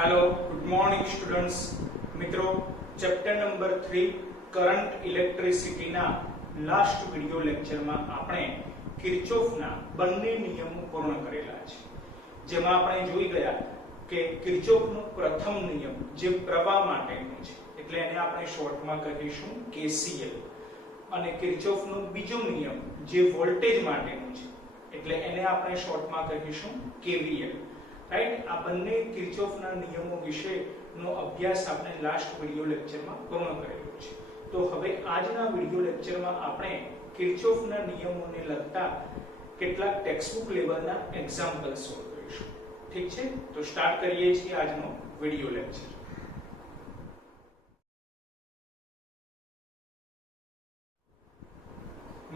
Hello good morning students मित्रों chapter number 3 current electricity ना last video lecture में આપણે કિર્ચોફના બંને નિયમો પૂર્ણ કરેલા છે જેમાં આપણે જોઈ ગયા કે કિર્ચોફનો પ્રથમ નિયમ જે પ્રવાહ માટેનો છે એટલે એને આપણે શોર્ટમાં કહીશું KCL અને કિર્ચોફનો બીજો નિયમ જે વોલ્ટેજ માટેનો છે એટલે એને આપણે શોર્ટમાં કહીશું KVL राइट आ बन्ने किर्चोफना नियमों विषयનો અભ્યાસ આપણે લાસ્ટ વિડિયો લેક્ચરમાં પૂર્ણ કરેલો છે તો હવે આજના વિડિયો લેક્ચરમાં આપણે કિર્ચોફના નિયમોને લગતા કેટલાક ટેક્સ્ટબુક લેવલના એક્ઝામ્પલ સોલ્વ કરીશું ઠીક છે તો સ્ટાર્ટ કરીએ છીએ આજનો વિડિયો લેક્ચર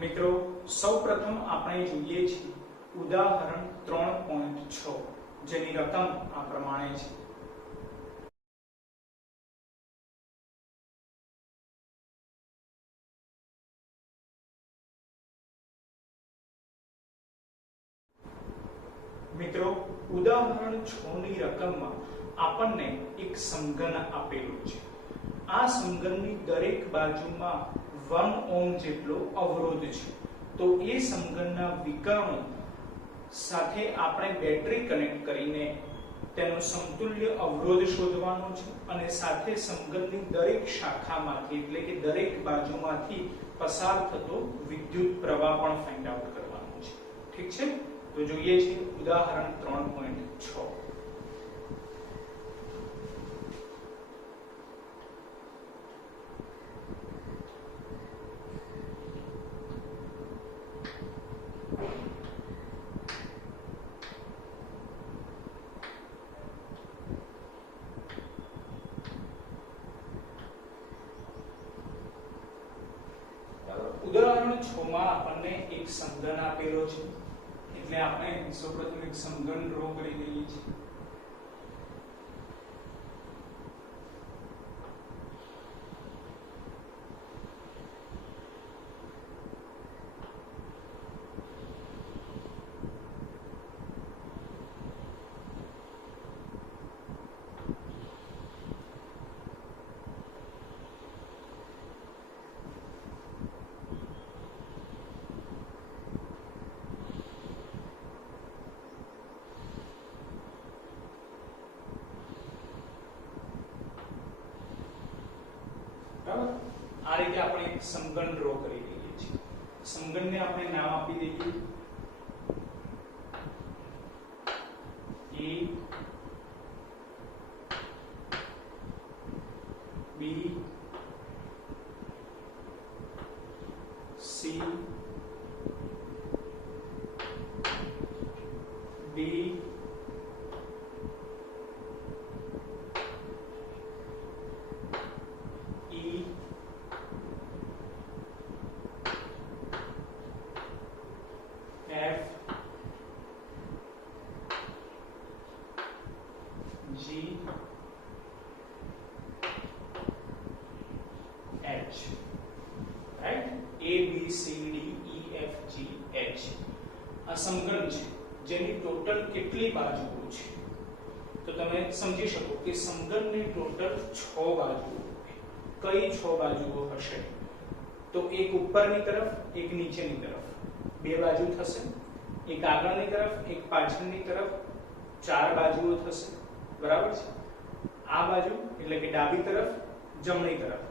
મિત્રો સૌપ્રથમ આપણે જોઈએ છીએ ઉદાહરણ 3.6 જેની રકમ આ પ્રમાણે છે મિત્રો ઉદાહરણ 6 ની રકમમાં આપણને એક સમઘન આપેલું છે આ સમઘનની દરેક બાજુમાં 1 ઓહ્મ જેટલો અવરોધ છે તો એ સમઘનના વિકર્ણો સાથે આપણે બેટરી કનેક્ટ કરીને તેનો સમતુલ્ય અવરોધ શોધવાનો છે અને સાથે સમઘનની દરેક શાખામાંથી એટલે કે દરેક બાજુમાંથી પસાર થતો વિદ્યુત પ્રવાહ પણ ફાઇન્ડ આઉટ કરવાનો છે ઠીક છે તો જોઈએ છીએ ઉદાહરણ 3.6 ઉદાહરણ 6 માં આપણને એક સમઘન આપેલો છે એટલે આપણે સૌપ્રથમ એક સમઘન ડ્રો કરી લઈએ છીએ આ રીતે આપણે એક સમઘન ડ્રો કરી લઈએ છીએ સમઘનને આપણે નામ આપી દઈએ A B C D H right A B C D E F G H આ સમઘન છે જેની ટોટલ કેટલી બાજુઓ છે તો તમે સમજી શકો કે સમઘનની ટોટલ 6 બાજુઓ કઈ 6 બાજુઓ હશે તો એક ઉપરની તરફ એક નીચેની તરફ બે બાજુ થશે એક આગળની તરફ એક પાછળની તરફ ચાર બાજુઓ થશે બરાબર છે આ બાજુ એટલે કે ડાબી તરફ જમણી તરફ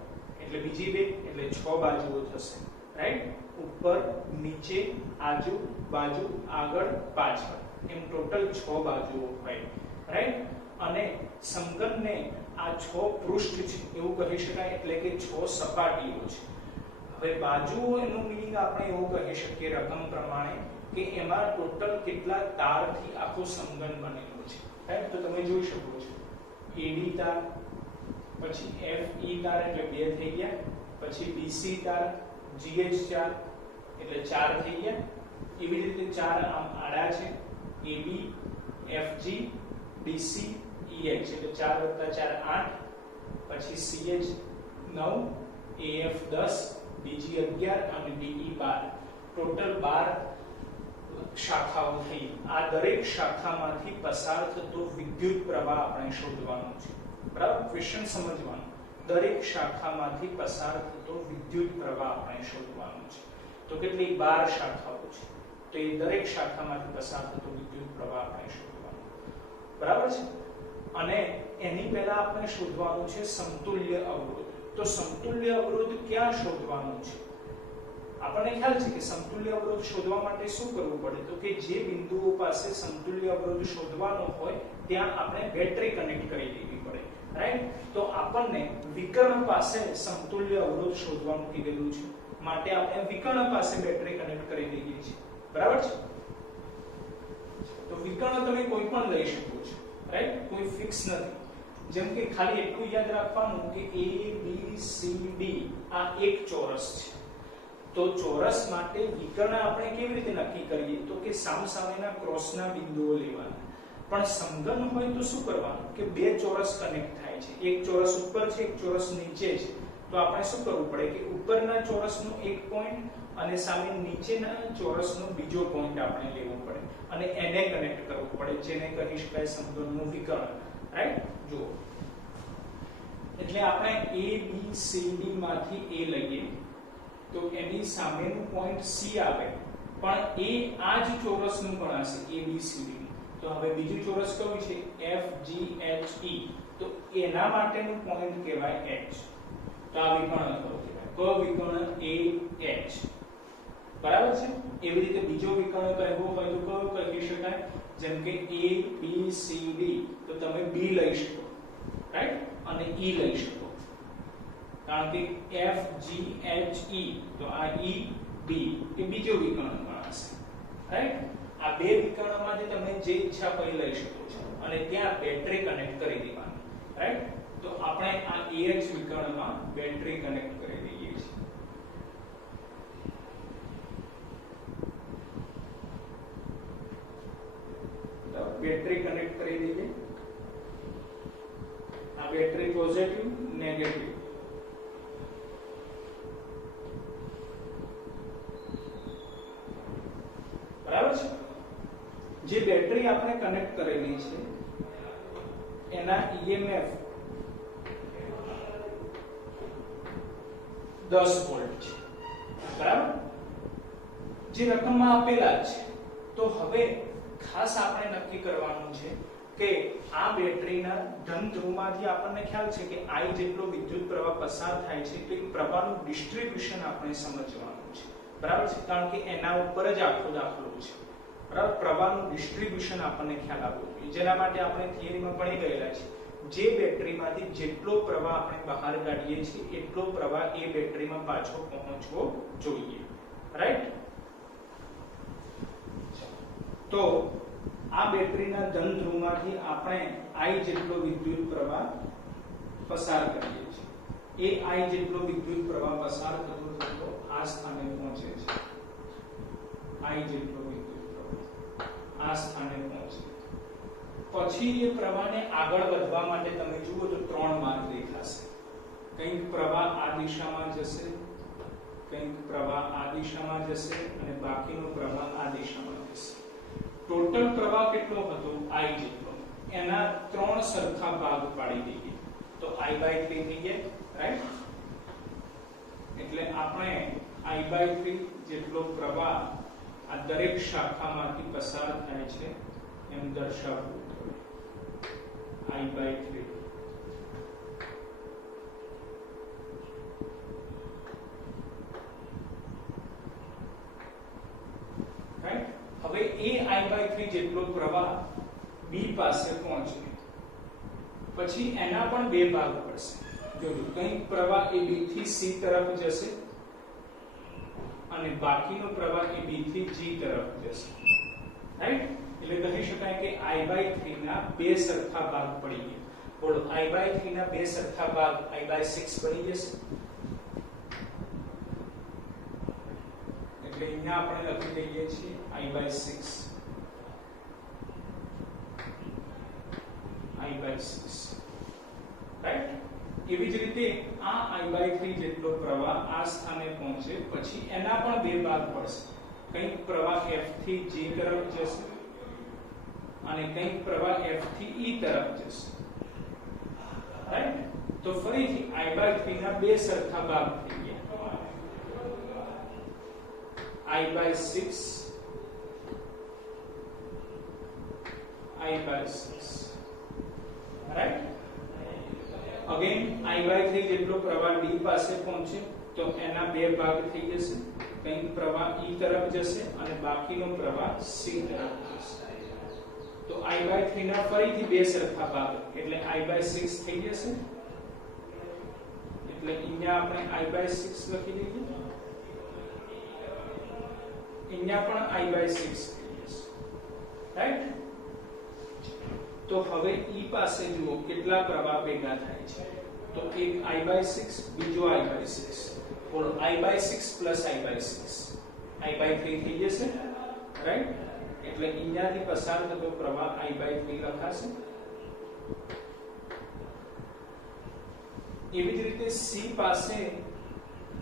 એટલે બીજી બે એટલે 6 બાજુઓ થશે રાઈટ ઉપર નીચે આજુ બાજુ આગળ પાછળ એમ ટોટલ 6 બાજુઓ હોય રાઈટ અને સમઘનને આ 6 પૃષ્ઠ છે એવું કહી શકાય એટલે કે 6 સપાટીઓ છે હવે બાજુઓ એનો મીનિંગ આપણે એવું કહી શકીએ રકમ પ્રમાણે કે એમાં ટોટલ કેટલા તારથી આખો સમઘન બનેલો છે રાઈટ તો તમે જોઈ શકો છો AD તાર પછી FE તાર એટલે 2 થઈ ગયા પછી BC તાર GH તાર એટલે 4 થઈ ગયા એવી રીતે ચાર આમ આડા છે AB FG BC EH એટલે 4 + 4 8 પછી CH 9 AF 10 BG 11 અને DE 12 ટોટલ 12 શાખાઓ થઈ, આ દરેક શાખામાંથી પસાર થતો વિદ્યુત પ્રવાહ આપણે શોધવાનો છે. બરાબર, ક્વેશ્ચન સમજવાનું. દરેક શાખામાંથી પસાર થતો વિદ્યુત પ્રવાહ આપણે શોધવાનો છે. તો કેટલી 12 શાખાઓ છે, તો એ દરેક શાખામાંથી પસાર થતો વિદ્યુત પ્રવાહ આપણે શોધવાનો. બરાબર છે. અને એની પહેલા આપણે શોધવાનું છે સમતુલ્ય અવરોધ. તો સમતુલ્ય અવરોધ ક્યાં શોધવાનો છે? આપણને ખ્યાલ છે કે સમતુલ્ય અવરોધ શોધવા માટે શું કરવું પડે? તો કે જે બિંદુઓ પાસે સમતુલ્ય અવરોધ શોધવાનો હોય ત્યાં આપણે બેટરી કનેક્ટ કરી દેવી પડે, રાઈટ? તો આપણને વિકર્ણ પાસે સમતુલ્ય અવરોધ શોધવાનું કીધેલું છે, માટે આપણે વિકર્ણ પાસે બેટરી કનેક્ટ કરી દઈએ છીએ. બરાબર છે. તો વિકર્ણ તમે કોઈ પણ લઈ શકો છો, રાઈટ? કોઈ ફિક્સ નથી. જેમ કે ખાલી એટલું યાદ રાખવાનું કે A B C D આ એક ચોરસ છે. તો ચોરસ માટે વિકર્ણ આપણે કેવી રીતે નક્કી કરીએ? તો કે સામસામેના ક્રોસના બિંદુઓ લેવાના. પણ સમઘન હોય તો શું કરવાનું કે બે ચોરસ કનેક્ટ થાય છે, એક ચોરસ ઉપર છે, એક ચોરસ નીચે છે. તો આપણે શું કરવું પડે કે ઉપરના ચોરસનો એક પોઈન્ટ અને સામે નીચેના ચોરસનો બીજો પોઈન્ટ આપણે લેવો પડે અને એને કનેક્ટ કરવું પડે, જેને કહી શકાય સમઘનનું વિકર્ણ, રાઈટ? જો એટલે આપણે A B C D માંથી A લઈએ તો એની સામેનું પોઈન્ટ C આવે, પણ એ આ જ ચોરસનું ગણાશે ABCD. તો હવે બીજું ચોરસ કયું છે? FGHE. તો એના માટેનું પોઈન્ટ કહેવાય H. તો આ વિકર્ણ કયો કહેવાય? કયો વિકર્ણ? AH. બરાબર છે. એવી રીતે બીજો વિકર્ણ કહેવો હોય તો કયો કહી શકાય? જેમ કે ABCD તો તમે B લઈ શકો, રાઈટ? અને E લઈ શકો, કારણ કે FGHE તો આ EB એ બીજો વિકર્ણ ગણાશે, રાઈટ? આ બે વિકર્ણમાંથી તમે જે ઈચ્છા હોય લઈ શકો છો અને ત્યાં બેટરી કનેક્ટ કરી દેવાની, રાઈટ? તો આપણે આ AH વિકર્ણમાં બેટરી કનેક્ટ કરી દઈએ છીએ. તો બેટરી કનેક્ટ કરી દઈએ. આ બેટરી પોઝિટિવ નેગેટિવ. બરાબર છે. જે બેટરી આપણે કનેક્ટ કરેલી છે એના EMF 10 વોલ્ટ છે. બરાબર? જે રકમમાં આપેલા છે. તો હવે ખાસ આપણે નક્કી કરવાનું છે કે આ બેટરીના ધન ધ્રુવમાંથી આપણને ખ્યાલ છે કે I જેટલો વિદ્યુત પ્રવાહ પસાર થાય છે, તો એ પ્રવાહનું ડિસ્ટ્રીબ્યુશન આપણે સમજવાનું છે. બરાબર છે? કારણ કે એના ઉપર જ આખો દાખલો છે. બરાબર? પ્રવાહનું ડિસ્ટ્રીબ્યુશન આપણને ખ્યાલ આવવો જોઈએ, જેના માટે આપણે થિયરીમાં ભણી ગયેલા છે. જે બેટરીમાંથી જેટલો પ્રવાહ આપણે બહાર કાઢીએ છીએ એટલો પ્રવાહ એ બેટરીમાં પાછો પહોંચવો જોઈએ, રાઈટ? તો આ બેટરીના ધન ધ્રુવમાંથી આપણે I જેટલો વિદ્યુત પ્રવાહ પસાર કરીએ છીએ. એ I જેટલો વિદ્યુત પ્રવાહ પસાર થતો થતો આ સ્થાને પહોંચે છે. I જેટલો વિદ્યુત પ્રવાહ આ સ્થાને પહોંચે. પછી એ પ્રવાહને આગળ વધવા માટે તમે જુઓ તો ત્રણ માર્ગ દેખાશે. કંઈક પ્રવાહ આ દિશામાં જશે, કંઈક પ્રવાહ આ દિશામાં જશે અને બાકીનો પ્રવાહ આ દિશામાં જશે. ટોટલ પ્રવાહ કેટલો હતો? I જેટલો. એના ત્રણ સરખા ભાગ પાડી દઈએ તો I/3 થઈ જાય, રાઈટ? એટલે આપણે I/3 જેટલો પ્રવાહ આ દરેક શાખામાંથી પસાર થાય છે એમ દર્શાવવું પડે. I/3. રાઈટ? હવે એ I/3 જેટલો પ્રવાહ B પાસે પહોંચે પછી એના પણ બે ભાગ પડશે. જોજો, કંઈક પ્રવાહ એ B થી C તરફ જશે અને બાકીનો પ્રવાહ એ B થી G તરફ જશે, રાઈટ? એટલે કહી શકાય કે I/3 ના બે સરખા ભાગ પડી ગયા. બોલો, I/3 ના બે સરખા ભાગ I/6 બની જશે. એટલે અહીંયા આપણે લખી દઈએ છીએ I/6. I/6, right? એવી જ રીતે આ I/3 જેટલો પ્રવાહ આ સ્થાને પહોંચે પછી એના પણ બે ભાગ પડશે. કંઈક પ્રવાહ F થી G તરફ જશે અને કંઈક પ્રવાહ F થી E તરફ જશે, રાઈટ? તો ફરીથી I/3 ના બે સરખા ભાગ થઈ ગયા, I/6 I/6, right? Again I/3 જેટલો પ્રવાહ D પાસે પહોંચે તો એના બે ભાગ થઈ જશે, કંઈક પ્રવાહ E તરફ જશે અને બાકીનો પ્રવાહ C તરફ જશે. તો I/3 ના ફરીથી બે સરખા ભાગ એટલે I/6 થઈ જશે. એટલે અહીંયા આપણે I/6 લખી દઈએ, અહીંયા પણ I/6 થઈ જશે, રાઈટ? તો હવે E પાસે જુઓ કેટલા પ્રવાહ ભેગા થાય છે, તો એક I/6 બીજો I/6, બોલો I/6 પ્લસ I/6 I/3 થઈ જશે, રાઈટ? એટલે અહીંયાથી પસાર થતો પ્રવાહ I/3 લખાશે. એવી જ રીતે C પાસે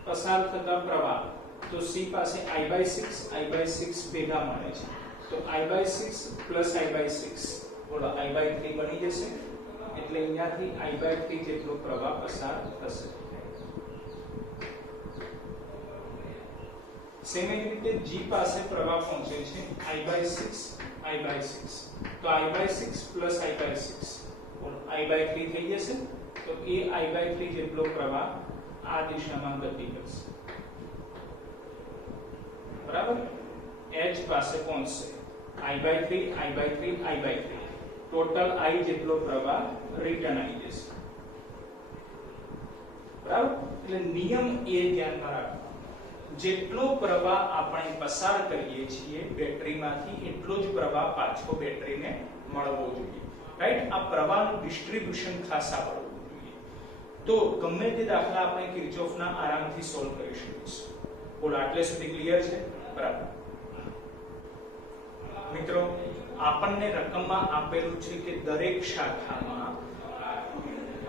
પસાર થતા પ્રવાહ, તો C પાસે I/6 ભેગા મળે છે, તો I/6 પ્લસ I/6 બોલો I/3 બની જશે. એટલે અહીંયાથી I/3 જેટલો પ્રવાહ પસાર થશે. સેમ જ રીતે G પાસે પ્રવાહ પહોંચે છે I/6 તો I/6 પ્લસ I/6 બોલો I/3 થઈ જશે. તો એ I/3 જેટલો પ્રવાહ આ દિશામાં ગતિ કરશે, બરાબર? H પાસે પહોંચશે I/3 ટોટલ I જેટલો પ્રવાહ રિટર્ન આવી જશે, બરાબર? એટલે નિયમ એ ધ્યાનમાં રાખો, જેટલો પ્રવાહ આપણે પસાર કરીએ છીએ બેટરીમાંથી એટલો જ પ્રવાહ પાછો બેટરીને મળવો જોઈએ, રાઈટ? આ પ્રવાહનું ડિસ્ટ્રીબ્યુશન ખાસ આવડવું જોઈએ. તો ગમે તે દાખલા આપણે કિર્ચોફના આરામથી સોલ્વ કરી શકીશું. બોલો આટલે સુધી ક્લિયર છે? બરાબર. મિત્રો, આપણને રકમમાં આપેલું છે કે દરેક શાખામાં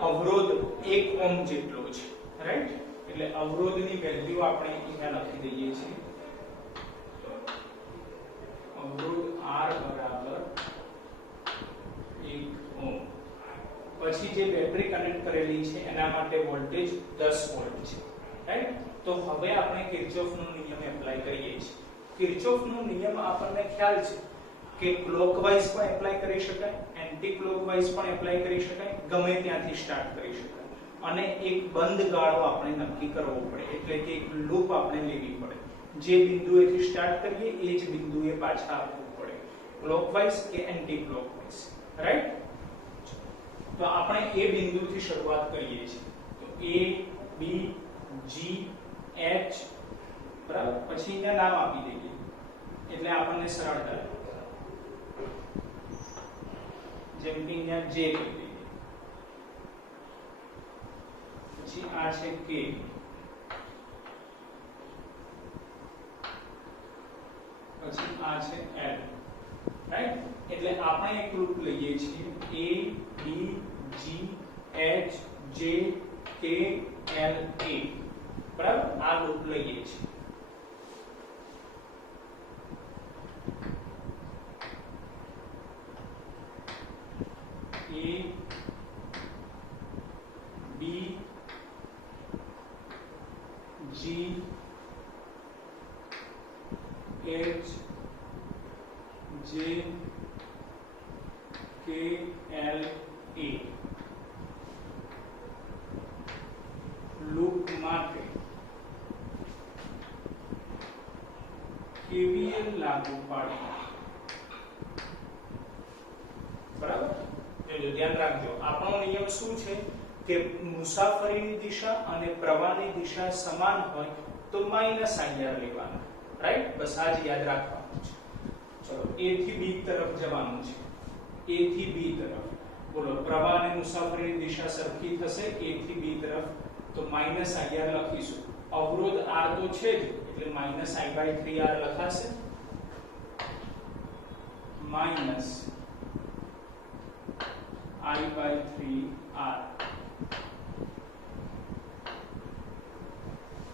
અવરોધ 1 ઓહ્મ જેટલો છે, રાઈટ? એટલે અવરોધની વેલ્યુ આપણે અહીંયા લખી દઈએ છીએ, અવરોધ R બરાબર 1 ઓહ્મ. પછી જે બેટરી કનેક્ટ કરેલી છે એના માટે વોલ્ટેજ 10 વોલ્ટ છે, રાઈટ? તો હવે આપણે કિર્ચોફનો નિયમ એપ્લાય કરીએ છીએ. કિર્ચોફનો નિયમ આપણને ખ્યાલ છે કે ક્લોકવાઇઝ પણ એપ્લાય કરી શકાય, એન્ટી ક્લોકવાઇઝ પણ એપ્લાય કરી શકાય, ગમે ત્યાંથી સ્ટાર્ટ કરી શકાય. અને એક બંધ ગાળો આપણે નક્કી કરવો પડે, એટલે કે એક લૂપ આપણે લેવી પડે. જે બિંદુએથી સ્ટાર્ટ કરીએ એ જ બિંદુએ પાછા આવવું પડે, ક્લોકવાઇઝ કે એન્ટી ક્લોકવાઇઝ, રાઈટ? તો આપણે એ બિંદુથી શરૂઆત કરીએ છીએ. તો A, B, G, H, બરાબર? પછી અહીંયા નામ આપી દઈએ એટલે આપણને સરળતા રહે. જેમ કે અહીંયા J કહી દઈએ, પછી આ છે K, પછી આ છે L, રાઈટ? એટલે આપણે એક લૂપ લઈએ છીએ A, B, G, H, J, K, L, A, બરાબર? આ લૂપ લઈએ છીએ. A, B, G, H, J, K, L, A. Loop માટે KVL લાગુ પાડીએ, બરાબર? ધ્યાન રાખજો, આપણો નિયમ શું છે કે મુસાફરીની દિશા અને પ્રવાહની દિશા સમાન હોય તો માઈનસ IR લેવાનું, રાઈટ? બસ આ જ યાદ રાખવાનું છે. ચલો A થી B તરફ જવાનું છે, A થી B તરફ, બોલો પ્રવાહ અને મુસાફરીની દિશા સરખી થશે. A થી B તરફ તો માઈનસ IR લખીશું. અવરોધ R તો છે જ એટલે માઈનસ I/3R લખાશે, માઈનસ I/3R,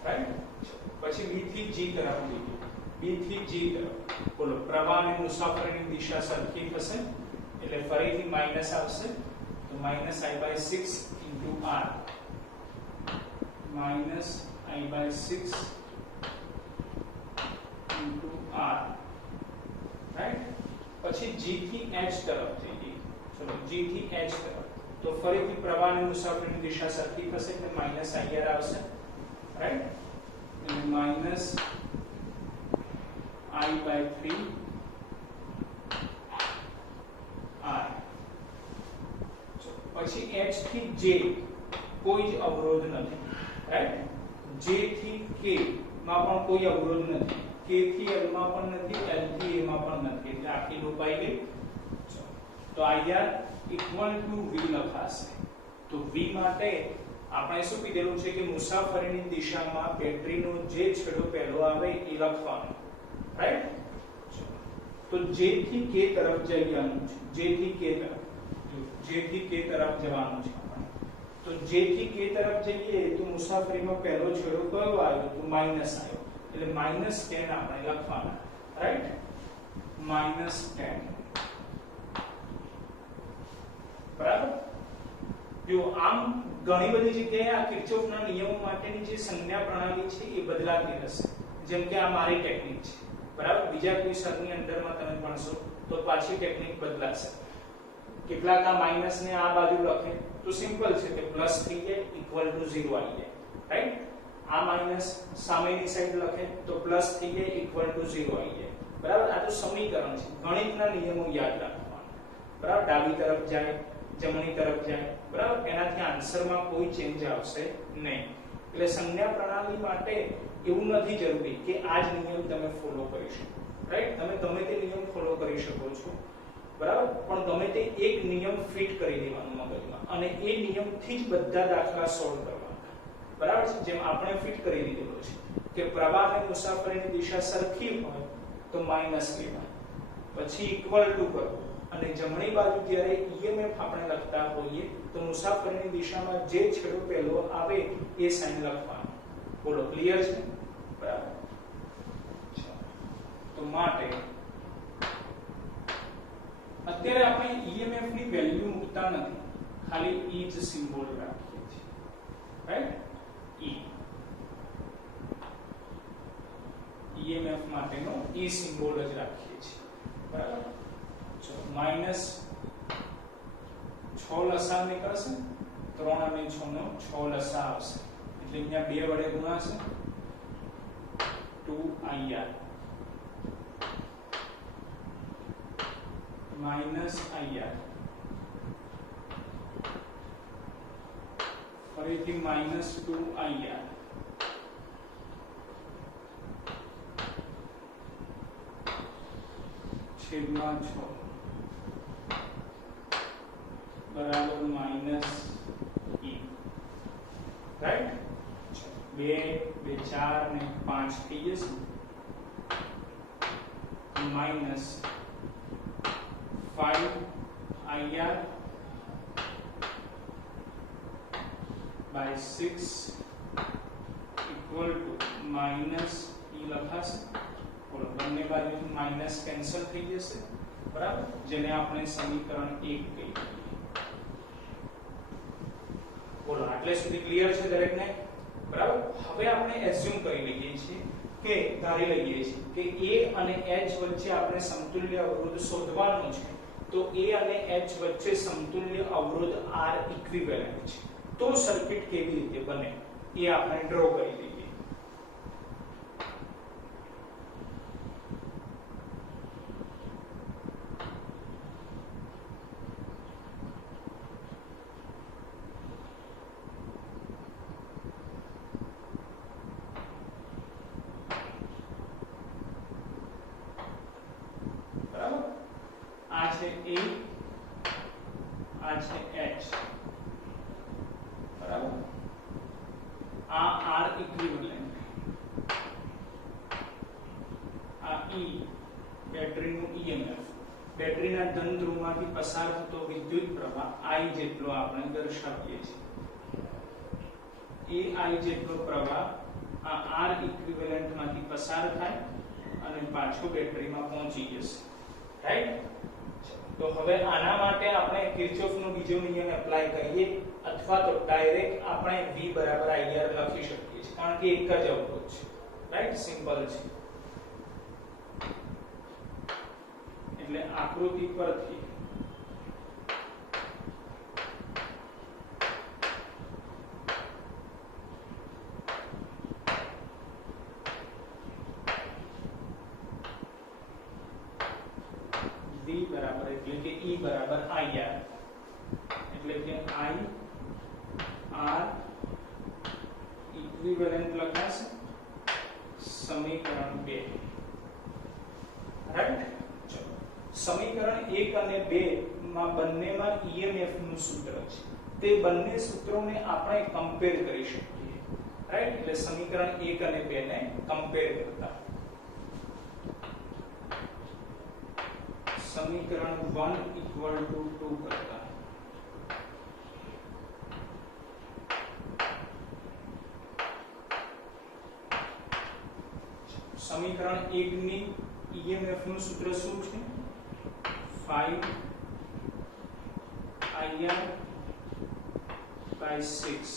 રાઈટ? પછી B થી G તરફ જઈએ, B થી G પ્રવાહ અને મુસાફરીની દિશા સરખી થશે એટલે ફરીથી માઈનસ આવશે તો -I/6 * r -I/6 * r right. પછી g થી h તરફ જઈએ, ચલો g થી h તરફ તો ફરીથી પ્રવાહ અને મુસાફરીની દિશા સરખી થશે એટલે -IR આવશે રાઈટ એટલે -I/3 r। પછી h થી j કોઈ જ અવરોધ નથી રાઈટ, j થી k માં પણ કોઈ અવરોધ નથી, k થી l માં પણ નથી, l થી a માં પણ નથી એટલે આખી લૂપ આવી ગઈ। તો IR = v લખાશે તો v માટે આપણે શું કીધેલું છે કે મુસાફરીની દિશામાં બેટરીનો જે છેડો પહેલો આવે એ લખવાનો રાઈટ। તો j થી k તરફ જવાનું છે, j થી k તરફ, j થી k તરફ જવાનું છે આપણે। તો j થી k તરફ જઈએ તો મુસાફરીમાં પહેલો છેડો કયો આવ્યો તો માઈનસ આવ્યો એટલે -10 આપણે લખવાના રાઈટ -10 બરાબર। જો આમ ઘણી બધી જગ્યાએ આ કિર્ચોફના નિયમો માટેની જે સંજ્ઞા પ્રણાલી છે એ બદલાતી રહેશે, જેમ કે આ મારી ટેકનિક છે બરાબર, બીજા કોઈ સરની અંદરમાં તમે ભણશો તો પાછી ટેકનિક બદલાશે। કેટલાક આ માઈનસ ને આ બાજુ લખે તો સિમ્પલ છે કે પ્લસ થઈ જાય = 0 આવી જાય રાઈટ, આ માઈનસ સામેની સાઈડ લખે તો પ્લસ થઈ જાય = 0 આવી જાય બરાબર। આ તો સમીકરણ છે, ગણિતના નિયમો યાદ રાખવાના બરાબર, ડાબી તરફ જાય જમણી તરફ જાય બરાબર, એનાથી આન્સરમાં કોઈ ચેન્જ આવશે નહીં। એટલે સંજ્ઞા પ્રણાલી માટે એવું નથી જરૂરી કે આ જ નિયમ તમે ફોલો કરી શકો રાઈટ, તમે ગમે તે નિયમ ફોલો કરી શકો છો બરાબર, પણ ગમે તે એક નિયમ ફિટ કરી દેવાનો મગજમાં અને એ નિયમથી જ બધા દાખલા સોલ્વ કરવાના બરાબર છે। જેમ આપણે ફિટ કરી દીધેલો છે કે પ્રવાહ અને મુસાફરીની દિશા સરખી હોય તો માઈનસ લેવાય, પછી ઇક્વલ ટુ કરો અને જમણી બાજુ જ્યારે EMF આપણે લખતા હોઈએ તો મુસાફરીની દિશામાં જે છેડો પહેલો આવે એ સાઈન લખવાનો। બોલો ક્લિયર છે બરાબર। તો માટે અત્યારે આપણે EMF ની વેલ્યુ મૂકતા નથી, ખાલી E જ સિમ્બોલ રાખીએ છીએ રાઈટ, EMF માટેનો E સિમ્બોલ જ રાખીએ છીએ બરાબર। ચલો -6 લસા નીકળશે, 3 અને 6 નો 6 લસા આવશે એટલે અહીંયા 2 વડે ગુણાશે 2IR -IR ફરીથી -2IR છેદમાં 6 બરાબર -E રાઈટ। 2 2 4 ને 5 થઈ જશે -5IR by 6 equal to -E લખાશે। બોલો બંને બાજુથી માઈનસ કેન્સલ થઈ જશે બરાબર, જેને આપણે સમીકરણ 1 કહીએ। બોલો આટલે સુધી ક્લિયર છે દરેકને બરાબર। હવે આપણે એઝ્યુમ કરી લઈએ છીએ કે ધારી લઈએ છીએ કે A અને H વચ્ચે આપણે સમતુલ્ય અવરોધ શોધવાનો છે, તો A અને H વચ્ચે સમતુલ્ય અવરોધ R ઇક્વિવેલન્ટ છે, તો સર્કિટ કેવી રીતે બને એ આપણે ડ્રો કરી લઈએ। આ છે A, આ છે H બરાબર, આ R ઇક્વિવેલન્ટ, આ E બેટરીનું EMF, બેટરીના ધન ધ્રુવમાંથી પસાર થતો વિદ્યુત પ્રવાહ I જેટલો આપણે દર્શાવીએ છીએ। એ I જેટલો પ્રવાહ આ R ઇક્વિવેલન્ટ માંથી પસાર થાય અને પાછું બેટરીમાં પહોંચી જશે, રાઈટ? તો હવે આના માટે આપણે કિર્ચોફનો બીજો નિયમ એપ્લાય કરીએ અથવા તો ડાયરેક્ટ આપણે V બરાબર IR લખી શકીએ છીએ કારણ કે એક જ અવરોધ છે, રાઈટ? સિમ્પલ છે. એટલે આકૃતિ પરથી V બરાબર એટલે કે E બરાબર IR એટલે કે I R ઇક્વિવેલન્ટ લખાશે સમીકરણ 2, રાઈટ? ચલો સમીકરણ 1 અને 2 માં બંનેમાં EMF નું સૂત્ર છે, તે બંને સૂત્રોને આપણે કમ્પેર કરી શકીએ, રાઈટ? એટલે સમીકરણ 1 અને 2 ને કમ્પેર કરતા સમીકરણ 1 = 2 કરતા સમીકરણ 1 ની EMF નું સૂત્ર શું છે? 5IR/6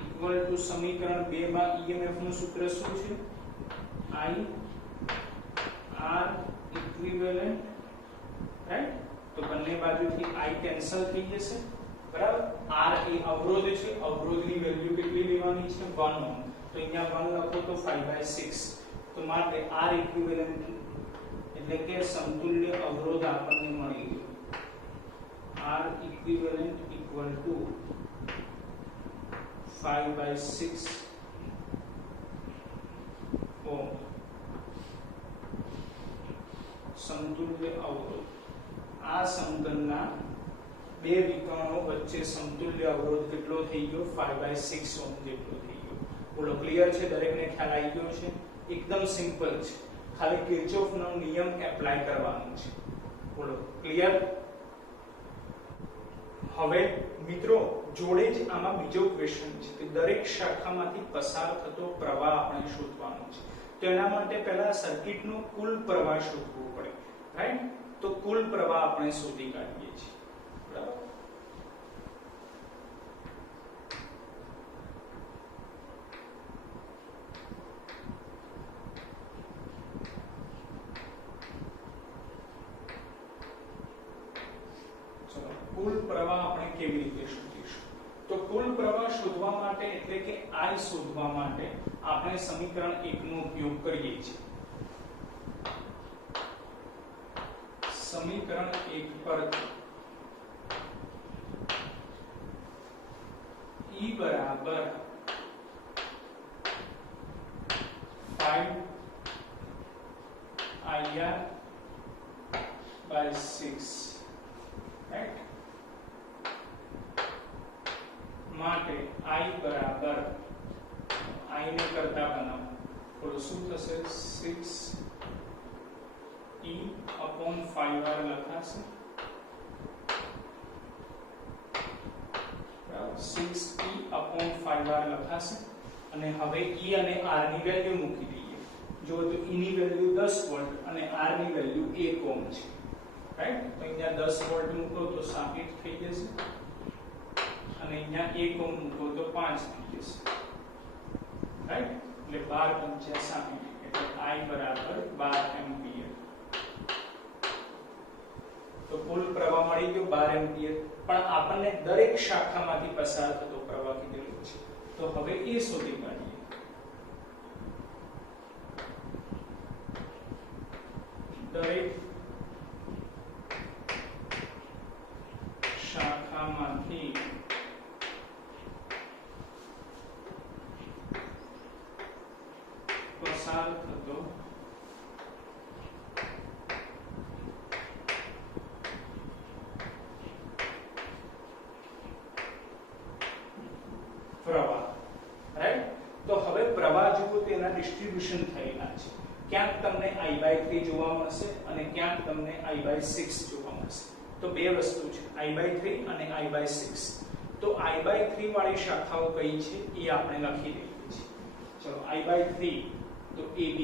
ઇક્વલ ટુ સમીકરણ 2 માં EMF નું સૂત્ર શું છે? IR equivalent, right? તો બંને બાજુથી I કેન્સલ થઈ જશે, બરાબર? R એ અવરોધ છે, અવરોધની વેલ્યુ કેટલી લેવાની છે? 1 ઓહ્મ. તો અહીંયા 1 લખો તો 5/6. તો માટે R ઇક્વિવેલન્ટ એટલે કે સમતુલ્ય અવરોધ આપણને મળી ગયો. R equivalent equal to 5/6 ohm. સમતુલ્ય અવરોધ, આ સમતલના બે વિકર્ણો વચ્ચે સમતુલ્ય અવરોધ કેટલો થઈ ગયો? 5/6 ઓહ્મ જેટલો થઈ ગયો. બોલો, ક્લિયર છે? દરેકને ખ્યાલ આવી ગયો છે? એકદમ સિમ્પલ છે, ખાલી કિર્ચોફનો નિયમ એપ્લાય કરવાનો છે. બોલો, ક્લિયર? હવે મિત્રો જોડે જ આમાં બીજો ક્વેશ્ચન છે કે દરેક શાખામાંથી પસાર થતો પ્રવાહ આપણે શોધવાનો છે. તો એના માટે પહેલા સર્કિટનો કુલ પ્રવાહ શોધવો પડે, રાઈટ? તો કુલ પ્રવાહ આપણે શોધી કાઢીએ છીએ, બરાબર? કુલ પ્રવાહ આપણે કેવી રીતે શોધીશું? તો કુલ પ્રવાહ શોધવા માટે એટલે કે I શોધવા માટે આપણે સમીકરણ 1 નો ઉપયોગ કરીએ છીએ. સમીકરણ 1 પરથી E બરાબર 5IR/6, રાઈટ? માટે I બરાબર I ને કરતા બનાવો, બોલો શું થશે? 6E/5R લખાશે, બરાબર? 6E/5R લખાશે. અને હવે E અને R ની વેલ્યુ મૂકી દઈએ. જો તો E ની વેલ્યુ 10 વોલ્ટ અને R ની વેલ્યુ 1 ઓહ્મ છે, રાઈટ? તો અહીંયા 10 વોલ્ટ મૂકો તો 60 થઈ જશે અને અહીંયા 1 ઓહ્મ મૂકો તો 5 થઈ જશે, રાઈટ? એટલે 12 × 60 એટલે I બરાબર 12 એમ્પિયર. તો કુલ પ્રવાહ મળી ગયો 12 એમ્પિયર. પણ આપણને દરેક શાખામાંથી પસાર થતો પ્રવાહ કીધેલો છે, તો હવે એ શોધી કાઢીએ. દરેક શાખામાંથી પસાર થતો પ્રવાહ, રાઈટ? તો હવે પ્રવાહ જુઓ તેના ડિસ્ટ્રીબ્યુશન થયેલા છે. ક્યાંક તમને I/3 જોવા મળશે અને ક્યાંક તમને I/6 જોવા મળશે. તો બે વસ્તુ છે, I/3 અને I/6. તો I/3 વાળી શાખાઓ કઈ છે એ આપણે લખી દઈએ છીએ. ચલો I/3 તો AB,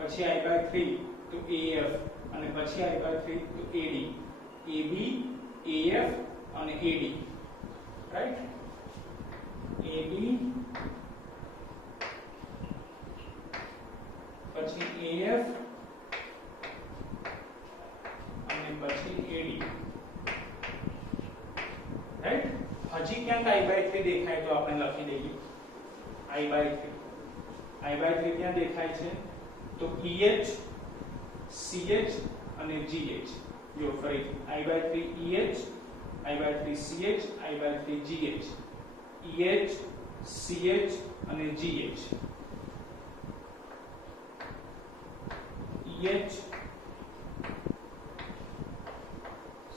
પછી I/3 તો AF અને પછી I/3 તો AD, AB, AF અને AD, રાઈટ? AB પછી AF અને પછી AD, રાઈટ? હજી ક્યાંક I/3 દેખાય તો આપણે લખી દઈએ I/3. I/3 ક્યાં દેખાય છે? તો EH, CH અને GH. જો ફરીથી I/3 EH, I/3 CH, I/3 GH, EH, CH અને GH, EH,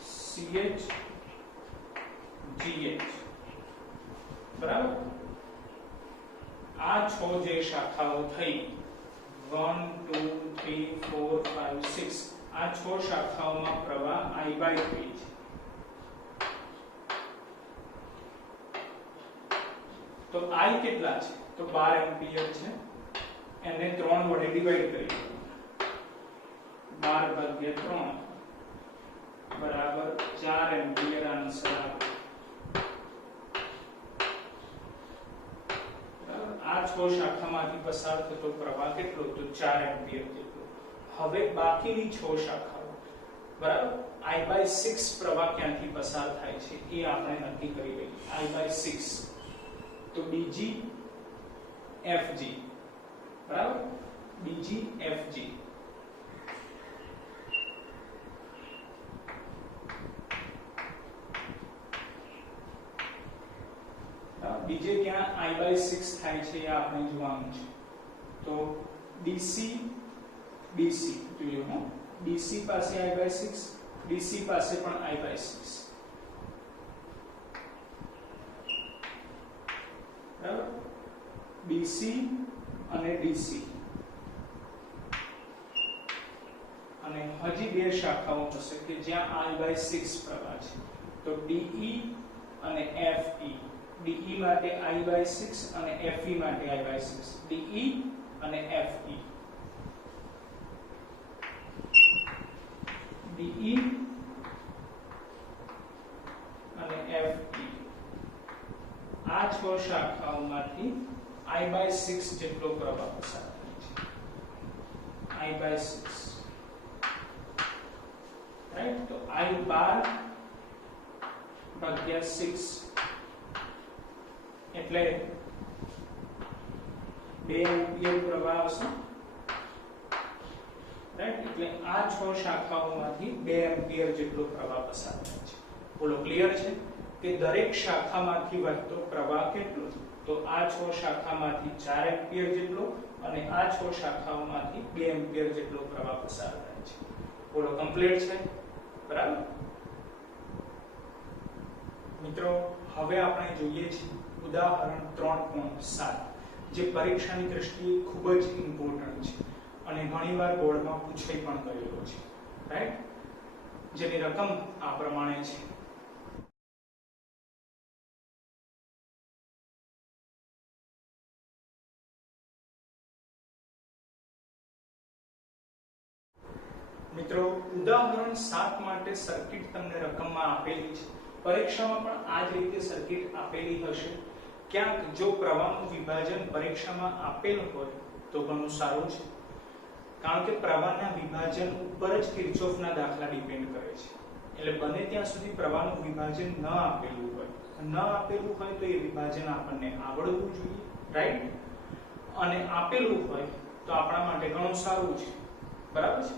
CH, GH, બરાબર? આ 6 જે શાખાઓ થઈ 1 2 3 4 5 6, આ 6 શાખાઓમાં પ્રવાહ I/3 છે. તો I કેટલા છે? તો 12 એમ્પિયર છે. એને 3 વડે ડિવાઈડ કરી 12/3 બરાબર 4 એમ્પિયર આન્સર આવે. આ 6 શાખામાંથી પસાર થતો પ્રવાહ કેટલો? તો 4 એમ્પિયર જેટલો. હવે બાકીની 6 શાખાઓ, બરાબર, I/6 પ્રવાહ ક્યાંથી પસાર થાય છે એ આપણે નક્કી કરી લઈએ. I/6 તો DG, FG, બરાબર? DG, FG. બીજે ક્યાં I/6 થાય છે એ આપણે જોવાનું છે. તો DC, DC જોઈએ હો, DC પાસે I/6, DC પાસે પણ I/6, બરાબર? DC અને DC. અને હજી બે શાખાઓ હશે કે જ્યાં I/6 પ્રવાહ છે. તો DE અને FE. DE માટે I/6 અને FE માટે I/6. DE અને FE. DE અને FE. આ 6 શાખાઓમાંથી I/6 જેટલો પ્રવાહ પસાર થાય છે. I/6, right? તો I/12/6 એટલે 2 એમ્પિયર પ્રવાહ આવશે, રાઈટ? એટલે આ 6 શાખાઓમાંથી 2 એમ્પિયર જેટલો પ્રવાહ પસાર થાય છે. બોલો, ક્લિયર છે કે દરેક શાખામાંથી વહેતો પ્રવાહ કેટલો? તો આ 6 શાખામાંથી 4 એમ્પિયર જેટલો અને આ 6 શાખાઓમાંથી 2 એમ્પિયર જેટલો પ્રવાહ પસાર થાય છે. બોલો, કમ્પ્લીટ છે? બરાબર મિત્રો, હવે આપણે જોઈએ છીએ ઉદાહરણ 3.7, જે પરીક્ષાની દ્રષ્ટિએ ખૂબ જ ઇમ્પોર્ટન્ટ છે અને ઘણીવાર બોર્ડમાં પૂછાઈ પણ ગયેલો છે, રાઈટ? જેની રકમ આ પ્રમાણે છે. મિત્રો, ઉદાહરણ 7 માટે સર્કિટ તમને રકમમાં આપેલી છે. પરીક્ષામાં પણ આ જ રીતે સર્કિટ આપેલી હશે. ક્યાંક જો પ્રવાહનું વિભાજન પરીક્ષામાં આપેલ હોય તો ઘણું સારું છે, કારણ કે પ્રવાહના વિભાજન ઉપર જ કિર્ચોફના દાખલા ડિપેન્ડ કરે છે. એટલે બને ત્યાં સુધી પ્રવાહનું વિભાજન ન આપેલું હોય તો એ વિભાજન આપણને આવડવું જોઈએ, રાઈટ? અને આપેલું હોય તો આપણા માટે ઘણું સારું છે, બરાબર છે?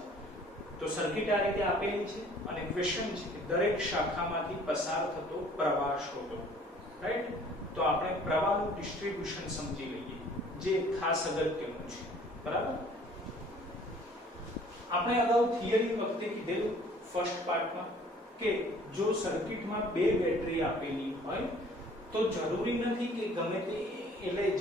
તો સર્કિટ આ રીતે આપેલી છે અને ક્વેશ્ચન છે કે દરેક શાખામાંથી પસાર થતો પ્રવાહ શોધો, રાઈટ? તો આપણે પ્રવાહનું ડિસ્ટ્રીબ્યુશન સમજી લઈએ, જે ખાસ અગત્યનું છે, બરાબર? આપણે અગાઉ થિયરી વખતે કીધેલું ફર્સ્ટ પાર્ટમાં કે જો સર્કિટમાં 2 બેટરી આપેલી હોય તો જરૂરી નથી કે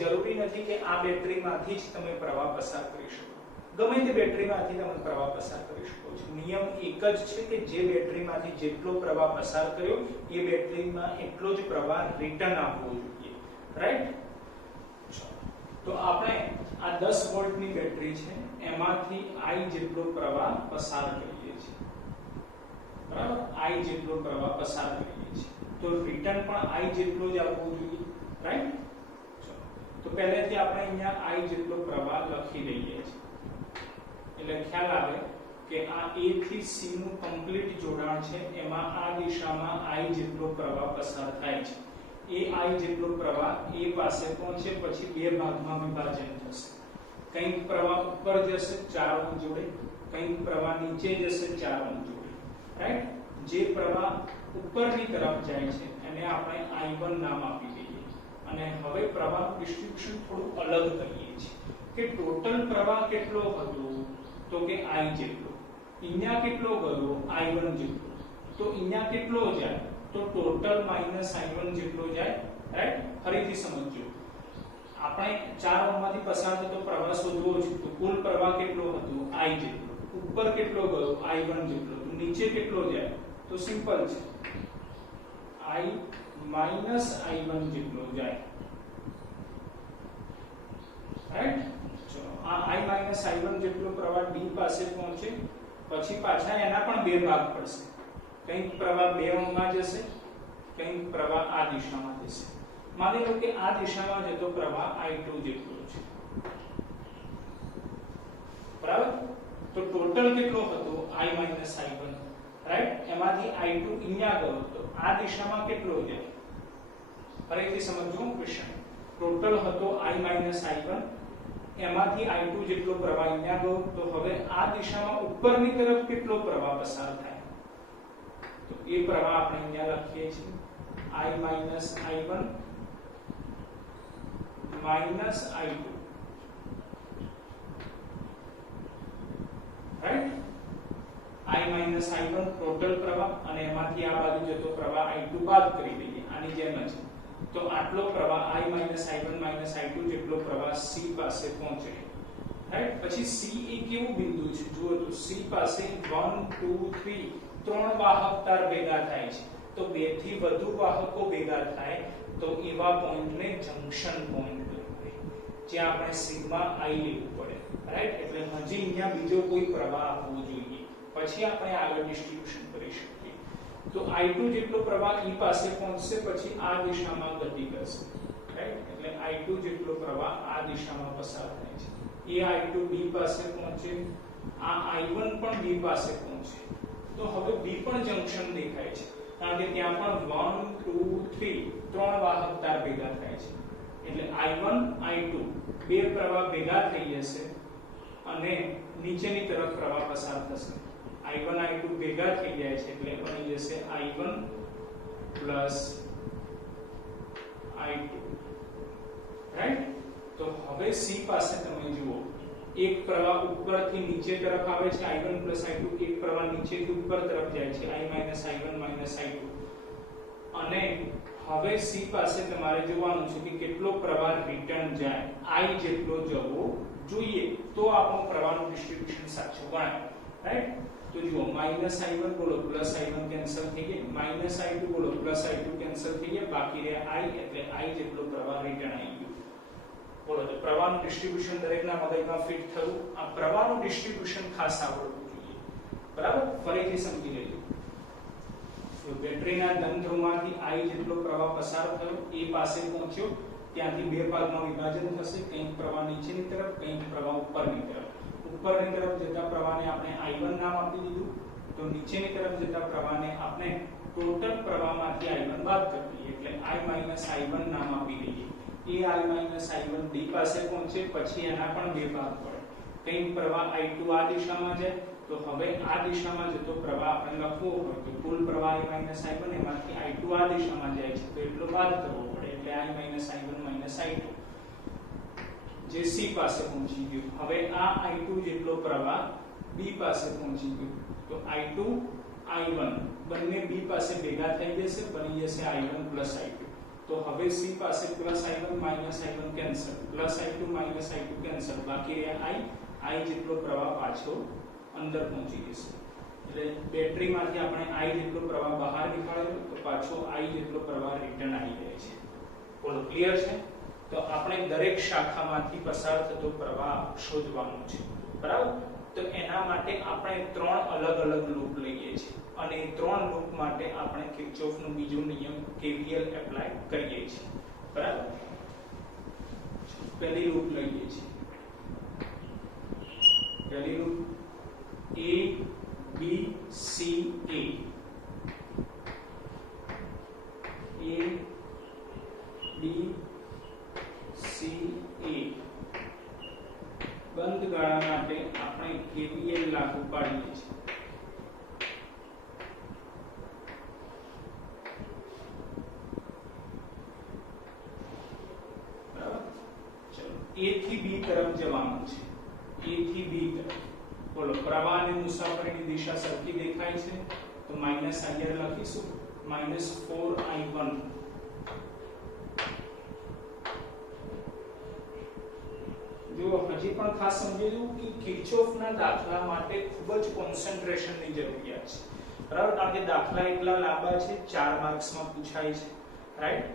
જરૂરી નથી કે આ બેટરીમાંથી જ તમે પ્રવાહ પસાર કરી શકો. ગમે તે બેટરીમાંથી તમે પ્રવાહ પસાર કરી શકો છો. નિયમ એક જ છે કે જે બેટરીમાંથી જેટલો પ્રવાહ પસાર કર્યો એ બેટરીમાં એટલો જ પ્રવાહ રિટર્ન આપવો જોઈએ, રાઈટ? તો આપણે આ 10 વોલ્ટની બેટરી છે, એમાંથી I જેટલો પ્રવાહ પસાર કરીએ છીએ, બરાબર? I જેટલો પ્રવાહ પસાર કરીએ છીએ, તો રિટર્ન પણ I જેટલો જ આવવો જોઈએ, રાઈટ? તો પહેલેથી આપણે અહીંયા I જેટલો પ્રવાહ લખી દઈએ છીએ, એટલે ખ્યાલ આવે કે આ A થી C નું કમ્પ્લીટ જોડાણ છે, એમાં આ દિશામાં I જેટલો પ્રવાહ પસાર થાય છે. એ I જેટલો પ્રવાહ A પાસે પહોંચે પછી બે ભાગમાં વિભાજન થશે. કંઈક પ્રવાહ ઉપર જશે 4 ઓહ્મ જોડે, કંઈક પ્રવાહ નીચે જશે 4 ઓહ્મ જોડે, રાઈટ? જે પ્રવાહ ઉપરની તરફ જાય છે એને આપણે I1 નામ આપી દઈએ. અને હવે પ્રવાહનું ડિસ્ટ્રીબ્યુશન થોડું અલગ કરીએ છીએ કે ટોટલ પ્રવાહ કેટલો હતો, તો કે I જેટલો. અહીંયા કેટલો ગયો, I1 જેટલો. તો અહીંયા કેટલો જાય, તો ટોટલ માઈનસ I1 જેટલો જાય, રાઈટ? ફરીથી સમજો, આપણે 4 ઓહ્મ માંથી પસાર થતો પ્રવાહ શોધવો છે, તો કુલ પ્રવાહ કેટલો હતો, I જેટલો. ઉપર કેટલો ગયો, I1 જેટલો. તો નીચે કેટલો જાય, તો સિમ્પલ છે, I માઈનસ I1 જેટલો જાય, રાઈટ? ચલો, આ I માઈનસ I1 જેટલો પ્રવાહ D પાસે પહોંચે પછી પાછા એના પણ બે ભાગ પડશે. કંઈક પ્રવાહ 2 ઓહ્મ માં જશે, કંઈક પ્રવાહ આ દિશામાં જશે. માની લો કે આ દિશામાં જતો પ્રવાહ I2 જેટલો છે, બરાબર? તો ટોટલ કેટલો હતો, I માઈનસ I1, રાઈટ? એમાંથી I2 અહીંયા ગયો, તો આ દિશામાં કેટલો જાય? ફરીથી સમજો ક્વેશ્ચન. ટોટલ હતો I માઈનસ I1, એમાંથી I2 જેટલો પ્રવાહ અહીંયા ગયો, તો હવે આ દિશામાં ઉપરની તરફ કેટલો પ્રવાહ પસાર થાય, તો એ પ્રવાહ આપણે અહીંયા લખીએ છીએ I minus I1 minus I2, right? I minus I1 total પ્રવાહ અને એમાંથી આ બાજુ જતો પ્રવાહ I2 બાદ કરી દઈએ, આની જેમ જ. તો આટલો પ્રવાહ I minus I1 minus I2 જેટલો પ્રવાહ C પાસે પહોંચે, રાઈટ? પછી C એ કેવું બિંદુ છે, જુઓ તો C પાસે 1 2 3 ત્રણ વાહક તાર ભેગા થાય છે. તો બે થી વધુ વાહકો ભેગા થાય તો એવા પોઈન્ટને જંક્શન પોઈન્ટ કહેવાય, જ્યાં આપણે સિગ્મા I લેવું પડે, રાઈટ? એટલે હજી અહીંયા બીજો કોઈ પ્રવાહ આવવો જોઈએ, પછી આપણે આગળ ડિસ્ટ્રીબ્યુશન કરી શકીએ. તો I2 જેટલો પ્રવાહ E પાસે પહોંચશે પછી આ દિશામાં ગતિ કરશે, રાઈટ? એટલે I2 જેટલો પ્રવાહ આ દિશામાં પસાર થાય છે. એ I2 B પાસે પહોંચે, આ I1 પણ B પાસે પહોંચે. તો હવે B પણ જંક્શન દેખાય છે, કારણ કે ત્યાં પણ 1 2 3 ત્રણ વાહક તાર ભેગા થાય છે. એટલે I1 I2 બે પ્રવાહ ભેગા થઈ જશે અને નીચેની તરફ પ્રવાહ પસાર થશે. I1 I2 ભેગા થઈ જાય છે એટલે બની જશે I1 પ્લસ I2, રાઈટ? તો હવે C પાસે તમે જુઓ, એક પ્રવાહ ઉપરથી નીચે તરફ આવે છે I1 પ્લસ I2, એક પ્રવાહ નીચેથી ઉપર તરફ જાય છે I minus I1 minus I2. અને હવે C પાસે તમારે જોવાનું છે કે કેટલો પ્રવાહ રિટર્ન જાય, I જેટલો જવો જોઈએ, તો આપણો પ્રવાહનું ડિસ્ટ્રીબ્યુશન સાચું ગણાય, રાઈટ? તો જુઓ, માઈનસ I1 બોલો પ્લસ I1 કેન્સલ થઈ ગયા, માઈનસ I2 બોલો પ્લસ I2 કેન્સલ થઈ ગયા, બાકી રહે I, એટલે I જેટલો પ્રવાહ રિટર્ન આવી ગયો. બોલો, તો પ્રવાહનું ડિસ્ટ્રીબ્યુશન દરેકના મગજમાં ફિટ થયું. આ પ્રવાહનું ડિસ્ટ્રીબ્યુશન ખાસ આવડવું જોઈએ, બરાબર? ફરીથી સમજી લેજો. તો બેટરીના ધન ધ્રુવમાંથી I જેટલો પ્રવાહ પસાર થયો, એ પાસે પહોંચ્યો, ત્યાંથી બે ભાગમાં વિભાજન થશે, કંઈક પ્રવાહ નીચેની તરફ, કંઈક પ્રવાહ ઉપરની તરફ. ઉપરની તરફ જતા પ્રવાહને આપણે I1 નામ આપી દીધું, તો નીચેની તરફ જતા પ્રવાહને આપણે ટોટલ પ્રવાહમાંથી I1 બાદ કરી દઈએ, એટલે I માઈનસ I1 નામ આપી દઈએ. એ I માઈનસ I1 D પાસે પહોંચે પછી એના પણ બે ભાગ પડે, કંઈક પ્રવાહ I2 આ દિશામાં જાય, તો હવે આ દિશામાં જતો પ્રવાહ આપણે લખવો હોય તો કુલ પ્રવાહ I માઈનસ I1 એમાંથી I2 આ દિશામાં જાય છે તો એટલો બાદ કરવો પડે, એટલે I minus I1 minus I2 જે C પાસે પહોંચી ગયું. હવે આ I2 જેટલો પ્રવાહ B પાસે પહોંચી ગયો, તો I2 I1 બંને B પાસે ભેગા થઈ જશે, બની જશે I1 પ્લસ I2. તો હવે C પાસે plus I1 minus I1 cancel, plus I2 minus I2 cancel, બાકી રહે I જેટલો પ્રવાહ પાછો અંદર પહોંચી જશે. એટલે બેટરીમાંથી આપણે I જેટલો પ્રવાહ બહાર નીકાળ્યો તો પાછો I જેટલો પ્રવાહ રિટર્ન આવી જાય છે. બોલો, ક્લિયર છે? તો આપણે દરેક શાખામાંથી પસાર થતો પ્રવાહ શોધવાનો છે, બરાબર? તો એના માટે આપણે 3 અલગ અલગ લૂપ લઈએ છીએ અને 3 લૂપ માટે આપણે કિર્ચોફનો બીજો નિયમ KVL એપ્લાય કરીએ છીએ, બરાબર? પહેલી લૂપ લઈએ છીએ, પહેલી loop A B C A, A B C A, બંધ ગાળા માટે આપણે KVL લાગુ પાડીએ છીએ, બરાબર? ચલો A થી B તરફ જવાનું છે, A થી B તરફ. બોલો, પ્રવાહ અને મુસાફરીની દિશા સરખી દેખાય છે તો માઈનસ અહીંયા લખીશું, -4I1. જો હજી પણ ખાસ સમજીશું કે કિર્ચોફના દાખલા માટે ખૂબ જ કોન્સન્ટ્રેશનની જરૂરિયાત છે, બરાબર? કારણ કે દાખલા એટલા લાંબા છે, 4 માર્ક્સમાં પૂછાય છે, રાઈટ?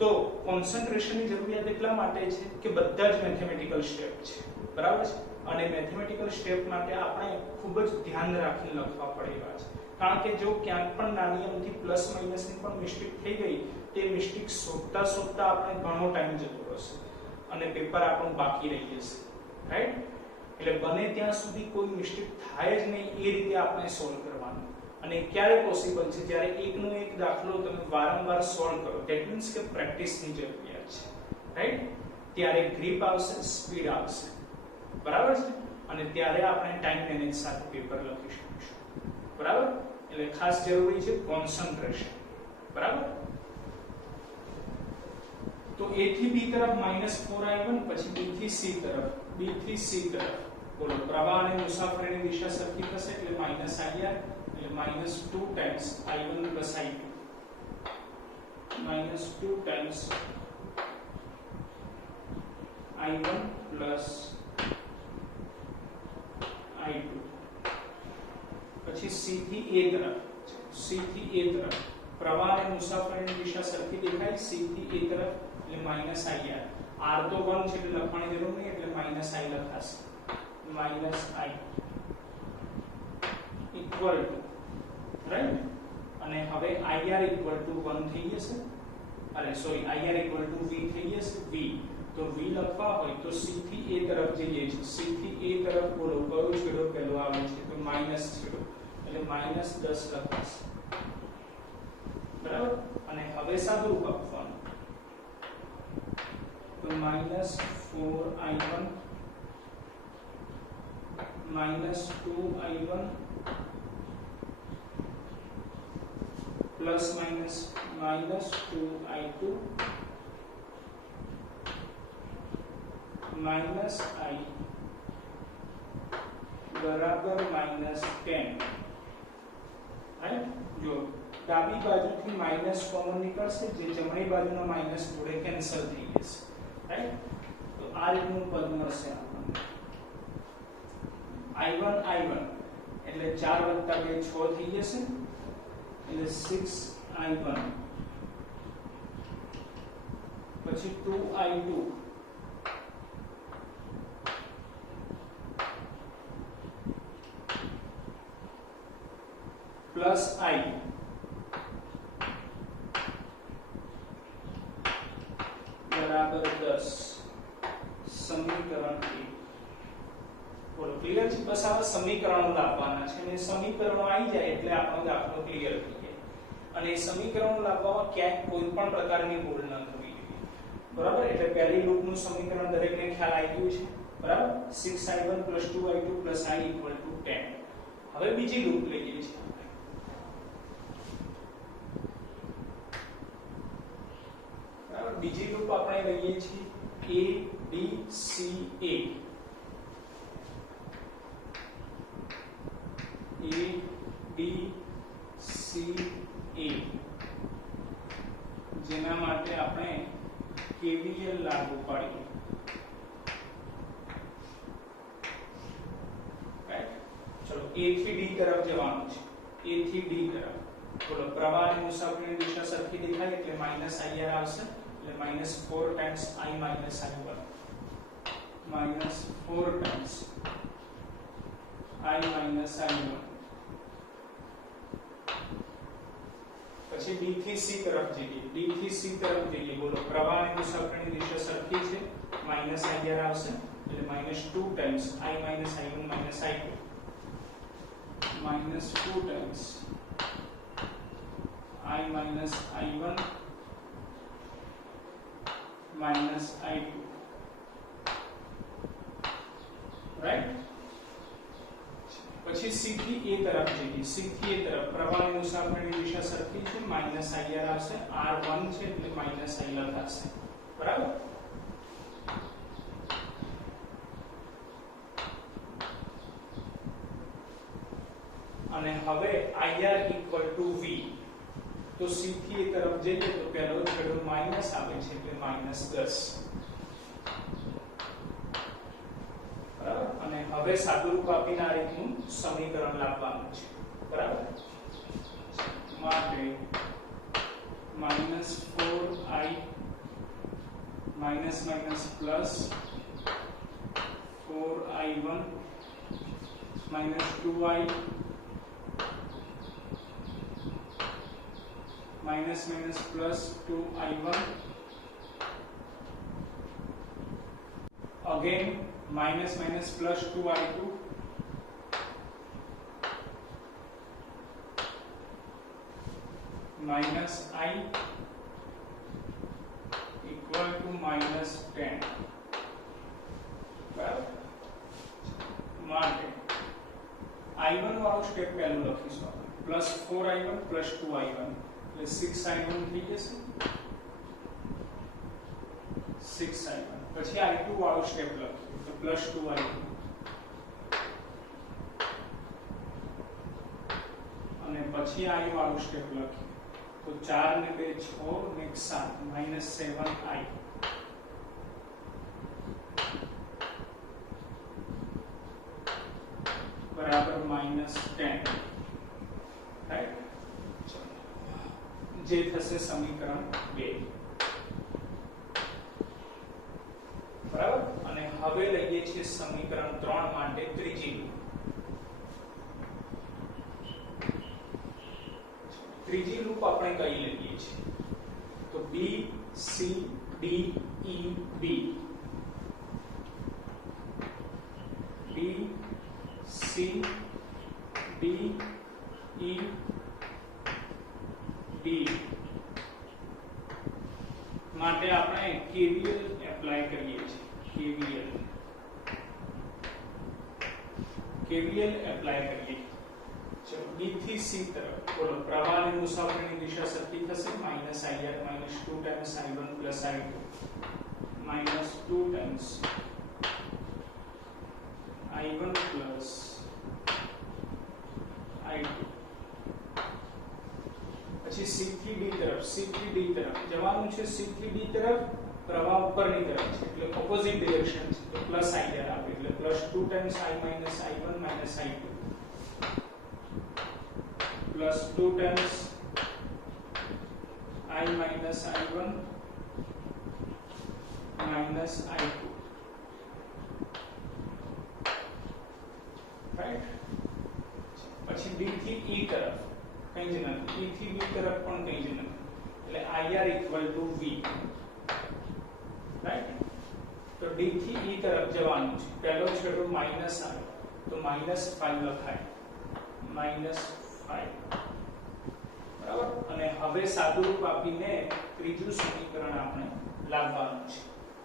તો કોન્સન્ટ્રેશનની જરૂરિયાત એટલા માટે છે કે બધા જ મેથેમેટિકલ સ્ટેપ છે, બરાબર છે? અને મેથેમેટિકલ સ્ટેપ માટે આપણે ખૂબ જ ધ્યાન રાખીને લખવા પડે એવા છે, કારણ કે જો ક્યાંક પણ નાની અમથી પ્લસ માઇનસની પણ મિસ્ટેક થઈ ગઈ તે મિસ્ટેક શોધતા આપણે ઘણો ટાઈમ જતો રહેશે અને પેપર આપણું બાકી રહી જશે, રાઈટ? એટલે બને ત્યાં સુધી કોઈ મિસ્ટેક થાય જ નહીં એ રીતે આપણે સોલ્વ કરવાનું. અને ક્યારે પોસિબલ છે? જ્યારે એકનો એક દાખલો તમે વારંવાર સોલ્વ કરો, ધેટ મીન્સ કે પ્રેક્ટિસની જરૂરિયાત છે, રાઈટ? ત્યારે ગ્રીપ આવશે, સ્પીડ આવશે, બરાબર છે? અને ત્યારે આપણે ટાઈમ મેનેજ સાથે પેપર લખી શકીશું, બરાબર? એટલે ખાસ જરૂરી છે કોન્સન્ટ્રેશન, બરાબર? તો A થી B તરફ -4I1, પછી B થી C તરફ, B થી C તરફ. બોલો, પ્રવાહ અને મુસાફરીની દિશા સરખી થશે એટલે -IR, એટલે -2 times I1 plus I2, -2 times I1 plus I2. પછી C થી A તરફ, C થી A તરફ પ્રવાહ અને મુસાફરીની દિશા સરખી દેખાય, C થી A તરફ એટલે -IR. R તો 1 છે એટલે લખવાની જરૂર નહીં, એટલે -I લખાશે, -I equal to, રાઈટ? અને હવે IR equal to 1 થઈ જશે, અરે sorry, IR equal to V થઈ જશે, V. તો V લખવા હોય તો C થી A તરફ જઈએ છીએ, C થી A તરફ બોલો કયો છેડો પહેલો આવે છે? તો માઈનસ છેડો, એટલે -10 લખાશે, બરાબર? અને હવે સાદું રૂપ આપવાનું, તો -4I1 -2I1 plus minus -2I2 minus I બરાબર -10, રાઈટ? જો ડાબી બાજુથી માઈનસ કોમન નીકળશે, જે જમણી બાજુનો માઈનસ જોડે કેન્સલ થઈ જશે, રાઈટ? તો આ રીતનું પદ મળશે આપણને. I1 એટલે 4 + 2 6 થઈ જશે, એટલે 6I1, પછી 2I2 પ્લસ I બરાબર 10. સમીકરણ 1. બોલો, ક્લિયર છે? બસ આ સમીકરણો લાવવાના છે અને સમીકરણો આવી જાય એટલે આપણો દાખલો ક્લિયર થઈ જાય. અને સમીકરણો લાવવામાં ક્યાંય કોઈ પણ પ્રકારની ભૂલ ન થવી જોઈએ, બરાબર? એટલે પહેલી લૂપનું સમીકરણ દરેકને ખ્યાલ આવી ગયું છે, બરાબર? 6I1 + 2I2 + I = 10. હવે બીજી લૂપ લઈએ છીએ. બીજી લૂપ આપણે લઈએ છીએ A B C A, A B C A, જેના માટે આપણે KVL લાગુ પાડીએ, રાઈટ? ચલો, A થી D તરફ જવાનું છે, A થી D તરફ. બોલો, પ્રવાહ અને મુસાફરીની દિશા સરખી દેખાય એટલે -IR આવશે, એટલે -4 times I minus I1 -4 times I minus I1 પછી D થી C તરફ જઈએ બોલો પ્રવાહની મુસાફરીની દિશા સરખી છે માઈનસ I આવશે એટલે -2 times I minus I1 minus I2 -2 times I minus I1 minus I2 right પછી C થી A તરફ જઈએ પ્રવાહની મુસાફરીની દિશા સરખી છે માઈનસ IR આવશે R1 છે એટલે માઈનસ I લખાશે બરાબર અને હવે IR equal to V તો C થી A તરફ જઈએ તો પહેલો છેડો માઈનસ આવે છે એટલે -10 બરાબર અને હવે સાદુરૂપ આપીને આ રીતનું સમીકરણ લાવવાનું છે બરાબર માટે -4I minus minus plus 4I1 -2I minus minus plus 2I1 again minus minus plus 2I2 minus I equal to minus 10 બરાબર માટે I1 વાળો સ્ટેપ પહેલું લખીશું plus 4I1 plus 2I1 એટલે 6I1 થઈ જશે 6I1 પછી I2 વાળો સ્ટેપ લખીએ તો +2I2 અને પછી I વાળો સ્ટેપ લખીએ તો 4 ને 2 6 ને 1 7 -7I બરાબર -10 રાઈટ જે થશે સમીકરણ 2 બરાબર અને હવે લઈએ છીએ સમીકરણ 3 માટે ત્રીજી લૂપ આપણે કઈ લઈએ છીએ તો B C D E B B C D E D માટે આપણે KVL એપ્લાય કરીએ છીએ KVL એપ્લાય કરીએ ચલો B થી C તરફ બોલો પ્રવાહની મુસાફરીની દિશા સરખી થશે -IR -2 times I1 I2 -2 times I1 I2 પછી C થી D તરફ જવાનું છે C થી D તરફ પ્રવાહ ઉપરની તરફ છે એટલે ઓપોઝિટ ડિરેક્શન છે તો પ્લસ IR આવે એટલે +2 times I minus I1 minus I2 +2 times I minus I1 minus I2 right પછી D થી E તરફ કંઈ જ નથી E થી B તરફ પણ કંઈ જ નથી એટલે IR equal to V right તો D થી E તરફ જવાનું છે પહેલો છેડો માઈનસ આવે તો -5 લખાય -5 બરાબર અને હવે સાદુરૂપ આપીને ત્રીજું સમીકરણ આપણે લાવવાનું છે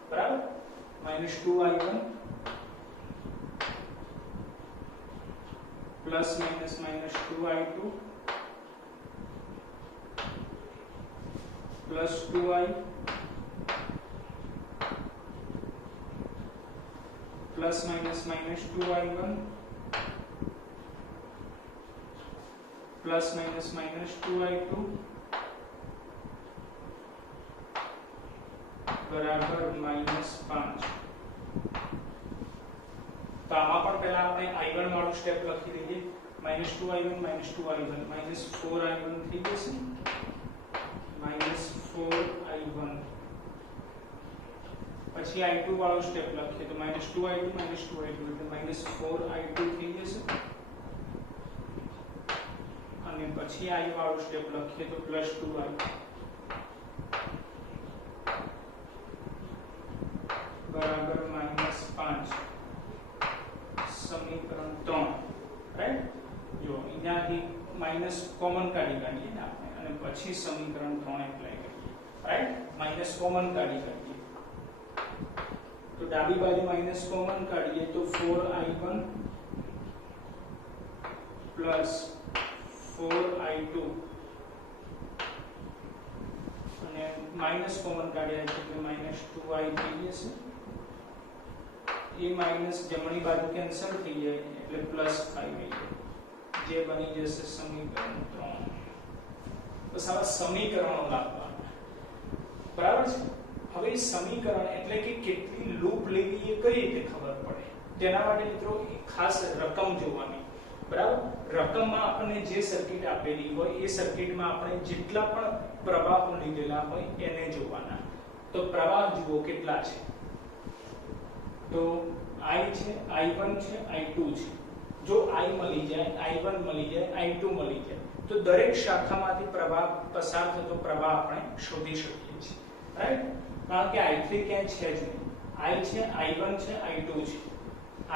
બરાબર -2I1 plus minus minus 2I2 plus 2I plus minus minus 2I1 plus minus minus 2I2 बराबर -5 તો આમાં પણ પહેલા આપણે I1 વાળું સ્ટેપ લખી દઈએ -2I1 -2I1 -4I1 થઈ જશે -4I1 પછી i2 વાળો સ્ટેપ લખીએ તો -2i2 એટલે -4i2 થઈ જશે અને પછી i વાળો સ્ટેપ લખીએ તો +2i બરાબર -5 સમીકરણ 3 રાઈટ જો અહીંયાથી માઈનસ કોમન કાઢીએ ને આપણે અને પછી સમીકરણ 3 એપ્લાય કરીએ રાઈટ માઈનસ કોમન કાઢીએ તો ડાબી બાજુ માઈનસ કોમન કાઢીએ તો 4i1 4i2 અને માઈનસ કોમન કાઢ્યા એટલે -2i થઈ જશે એ માઈનસ જમણી બાજુ કેન્સલ થઈ જાય એટલે +5 જે બની જશે સમીકરણ 3 બસ આવા સમીકરણો લાવવાના બરાબર છે હવે સમીકરણ એટલે કે કેટલી લૂપ લેવી એ કઈ રીતે ખબર પડે તેના માટે મિત્રો એક ખાસ રકમ જોવાની બરાબર રકમમાં આપણને જે સર્કિટ આપેલી હોય એ સર્કિટમાં આપણે જેટલા પણ પ્રવાહો લીધેલા હોય એને જોવાના તો પ્રવાહ જુઓ કેટલા છે તો i છે i1 છે i2 છે જો i મળી જાય i1 મળી જાય i2 મળી જાય તો દરેક શાખામાંથી પ્રવાહ પસાર થતો પ્રવાહ આપણે શોધી શકીએ છીએ રાઈટ કારણ કે i3 ક્યાં છે જ નહીં i છે i1 છે i2 છે i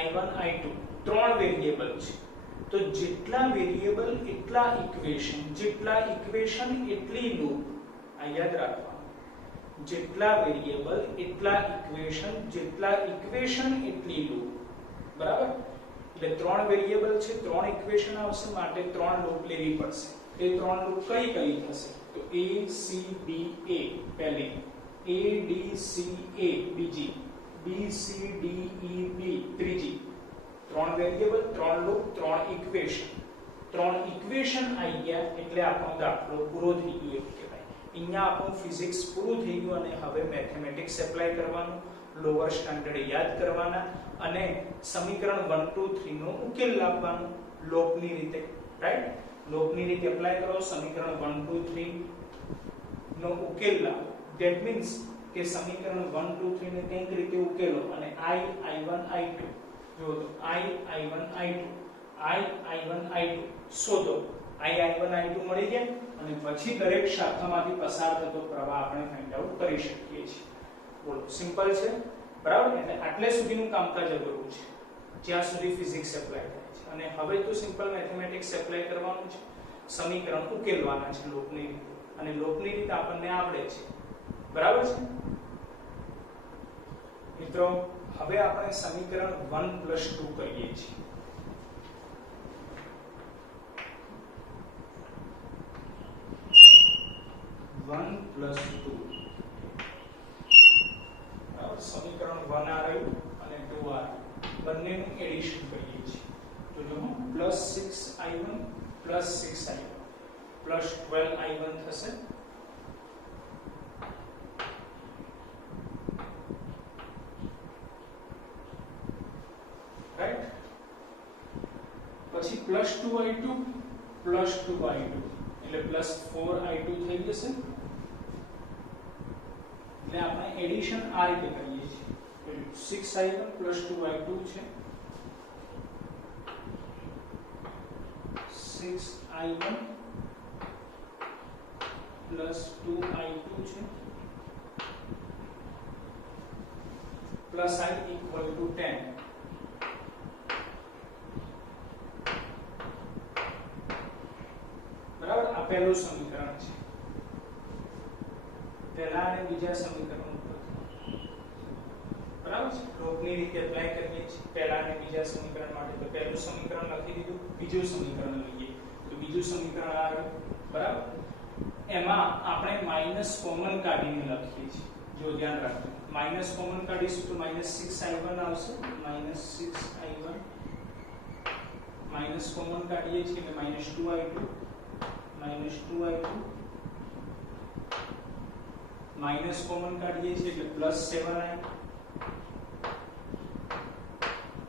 i1 i2 ત્રણ વેરિયેબલ છે તો જેટલા વેરિયેબલ એટલા ઇક્વેશન જેટલા ઇક્વેશન એટલી લૂપ આ યાદ રાખવાનું જેટલા વેરિયેબલ એટલા ઇક્વેશન જેટલા ઇક્વેશન એટલી લૂપ બરાબર એટલે ત્રણ વેરિયેબલ છે ત્રણ ઇક્વેશન આવશે માટે ત્રણ લૂપ લેવી પડશે એ ત્રણ લૂપ કઈ કઈ થશે તો a c b a પહેલી a d c a બીજી b c d e b ત્રીજી ત્રણ વેરિયેબલ ત્રણ લૂપ ત્રણ ઇક્વેશન આવી ગયા એટલે આપણો દાખલો પૂરો થઈ ગયો એવું કહેવાય અહીંયા આપણું ફિઝિક્સ પૂરું થઈ ગયું અને હવે મેથેમેટિક્સ એપ્લાય કરવાનું લોઅર સ્ટાન્ડર્ડ યાદ કરવાના અને સમીકરણ 1 2 3 નો ઉકેલ લાવવાનો લોપની રીતે રાઈટ લોપની રીતે એપ્લાય કરો સમીકરણ 1 2 3 નો ઉકેલ લાવો ધેટ મીન્સ કે સમીકરણ 1 2 3 ને કઈક રીતે ઉકેલો અને i i1 i2 જો તો i i1 i2 શોધો i i1 i2 મળી ગયા અને પછી દરેક શાખામાંથી પસાર થતો પ્રવાહ આપણે ફાઇન્ડ આઉટ કરી શકીએ છીએ બોલો સિમ્પલ છે બરાબર એટલે આટલે સુધીનું કામકાજ અઘરું છે જ્યાં સુધી ફિઝિક્સ એપ્લાય થાય છે અને હવે તો સિમ્પલ મેથેમેટિક્સ એપ્લાય કરવાનું છે સમીકરણ ઉકેલવાના છે લોપની રીતે અને લોપની રીતે આપણને આવડે છે બરાબર છે મિત્રો હવે આપણે સમીકરણ 1 + 2 કરીએ છીએ સમીકરણ 1 આ રહ્યું અને 2 આ બંનેનું એડિશન કરીએ છીએ તો જો +6i1 +6i1 +12i1 થશે રાઈટ પછી +2i2 +2i2 એટલે +4i2 થઈ જશે એટલે આપણે એડિશન આ રીતે કરીએ છીએ 6i1 +2i2 છે 6i1 +2i2 છે +i = 10 બરાબર આ પહેલું સમીકરણ છે પહેલા અને બીજા સમીકરણ ઉપર બરાબર છે લોપની રીતે એપ્લાય કરીએ છીએ પહેલા અને બીજા સમીકરણ માટે તો પહેલું સમીકરણ લખી દીધું બીજું સમીકરણ લઈએ તો બીજું સમીકરણ આ રહ્યું બરાબર એમાં આપણે માઈનસ કોમન કાઢીને લખીએ છીએ જો ધ્યાન રાખજો માઈનસ કોમન કાઢીશું તો -6i1 આવશે -6i1 માઈનસ કોમન કાઢીએ છીએ એટલે -2i2 માઈનસ કોમન કાઢીએ છીએ એટલે +7i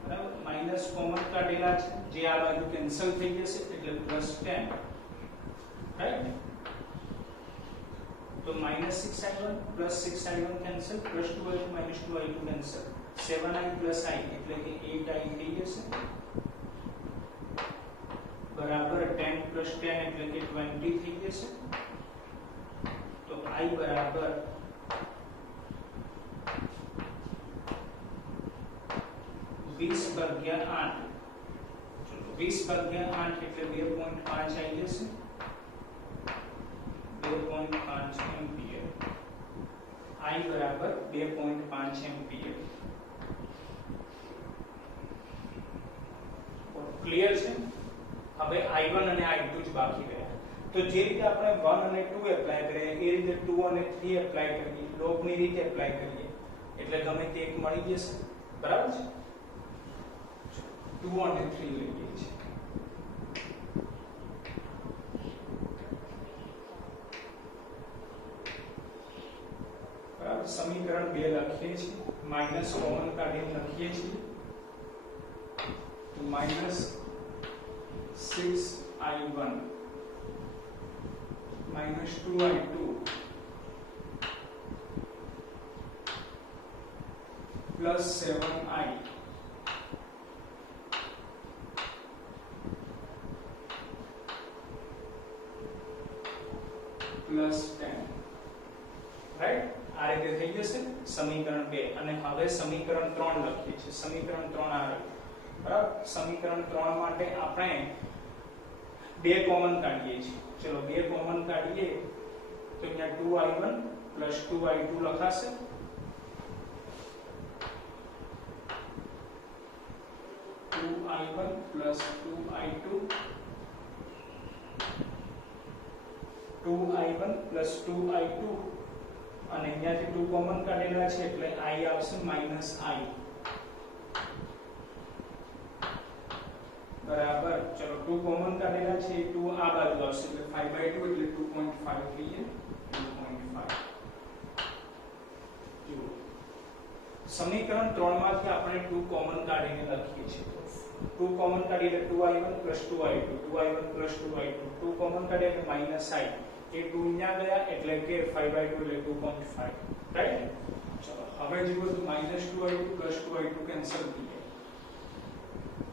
બરાબર માઈનસ કોમન કાઢેલા છે જે આ બાજુ કેન્સલ થઈ જશે એટલે +10 રાઈટ तो -6i1 + 6i1 cancel +2i2 - 2i2 cancel 7i + i એટલે કે 8i થઈ જશે બરાબર 10 + 10 એટલે કે 20 થઈ જશે તો i બરાબર 20/8 ચલો 20/8 એટલે 2.5 આવી જશે 2.5 એમ્પિયર i બરાબર 2.5 એમ્પિયર ક્લિયર છે હવે i1 અને i2 જ બાકી રહ્યા તો જે રીતે આપણે 1 અને 2 એપ્લાય કરીએ એ રીતે 2 અને 3 એપ્લાય કરીએ લોગની રીતે એપ્લાય કરીએ એટલે ગમે તે એક મળી જશે બરાબર છે 2 અને 3 લઈએ છીએ બરાબર સમીકરણ 2 લખીએ છીએ માઈનસ કોમન કાઢીને લખીએ છીએ તો -6i1 -2i2 + 7i +10 રાઈટ આ રીતે થઈ જશે સમીકરણ 2 અને હવે સમીકરણ 3 લખીએ છીએ સમીકરણ 3 આ રહ્યું બરાબર સમીકરણ 3 માટે આપણે 2 કોમન કાઢીએ છીએ ચલો 2 કોમન કાઢીએ તો અહીંયા 2i1 + 2i2 લખાશે 2i1 + 2i2 2i1 + 2i2 અને અહીંયાથી 2 કોમન કાઢેલા છે એટલે i આવશે -i બરાબર ચલો 2 કોમન કાઢેલા છે 2 આ બાજુ આવશે એટલે 5/2 એટલે 2.5 લઈએ 2.5 જુઓ સમીકરણ 3 માંથી આપણે 2 કોમન કાઢીને લખીએ છીએ 2 કોમન કાઢીએ એટલે 2i1 + 2i2 2i1 + 2i2 2 common કાઢીએ એટલે -i એ 2 અહીંયા ગયા એટલે કે 5/2 એટલે 2.5 રાઈટ ચલો હવે જુઓ તો -2i2 + 2i2 કેન્સલ થઈ જાય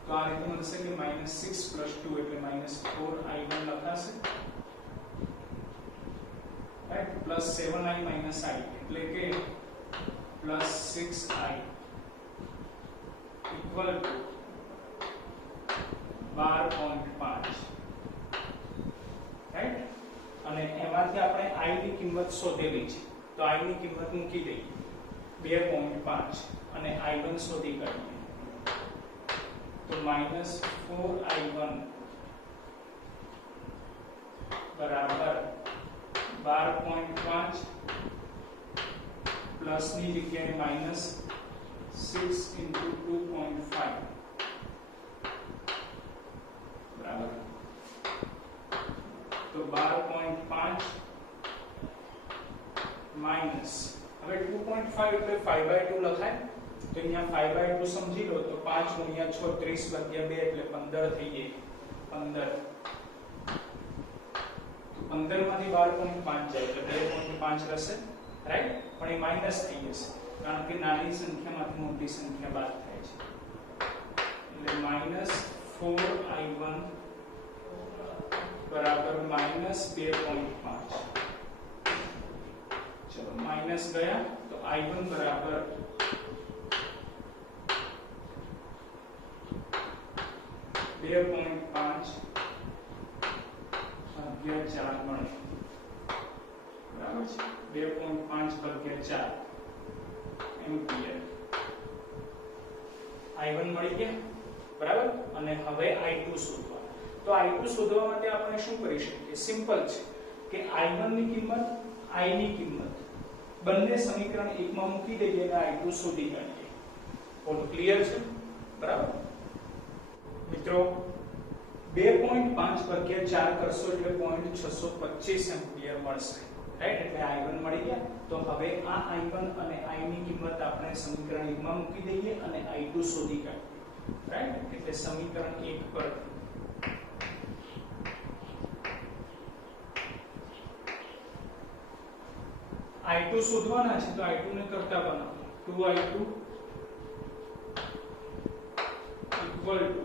તો આ રીતે મળશે કે -6 + 2 એટલે -4i1 લખાશે રાઈટ +7i - i એટલે કે +6i = 12.5 રાઈટ અને એમાંથી આપણે i ની કિંમત શોધેલી છે તો i ની કિંમત મૂકી દઈએ 2.5 અને i1 શોધી કાઢીએ તો -4i1 બરાબર 12.5 પ્લસ ની જગ્યાએ -6 * 2.5 બરાબર તો 12.5 માઈનસ હવે 2.5 એટલે 5/2 લખાય તો અહીંયા 5/2 સમજી લો તો 5 × 6 30/2 એટલે 15 થઈ જાય 15 તો 15 માંથી 12.5 જાય એટલે 2.5 રહેશે રાઈટ પણ એ માઈનસ થઈ જશે કારણ કે નાની સંખ્યામાંથી મોટી સંખ્યા બાદ થાય છે એટલે -4i1 બરાબર -2.5 ચલો માઈનસ ગયા તો i1 બરાબર 2.5 ભાગ્યા 4 મળે બરાબર છે 2.5 ભાગ્યા 4 એમ્પિયર i1 મળી ગયા બરાબર અને હવે i2 શોધવા તો i2 શોધવા માટે આપણે શું કરી શકીએ સિમ્પલ છે કે i1 ની કિંમત i ની કિંમત બંને સમીકરણ 1 માં મૂકી દઈએ અને i2 શોધી કાઢીએ ઓલ ક્લિયર છે બરાબર મિત્રો 2.5 ભાગ્યા 4 કરશો એટલે 0.625 એમ્પિયર મળશે રાઈટ એટલે i1 મળી ગયા તો હવે આ i1 અને i ની કિંમત આપણે સમીકરણ 1 માં મૂકી દઈએ અને i2 શોધી કાઢીએ રાઈટ એટલે સમીકરણ 1 પર I2 શોધવાના છે તો I2 ને કરતા બનાવો 2I2 equal to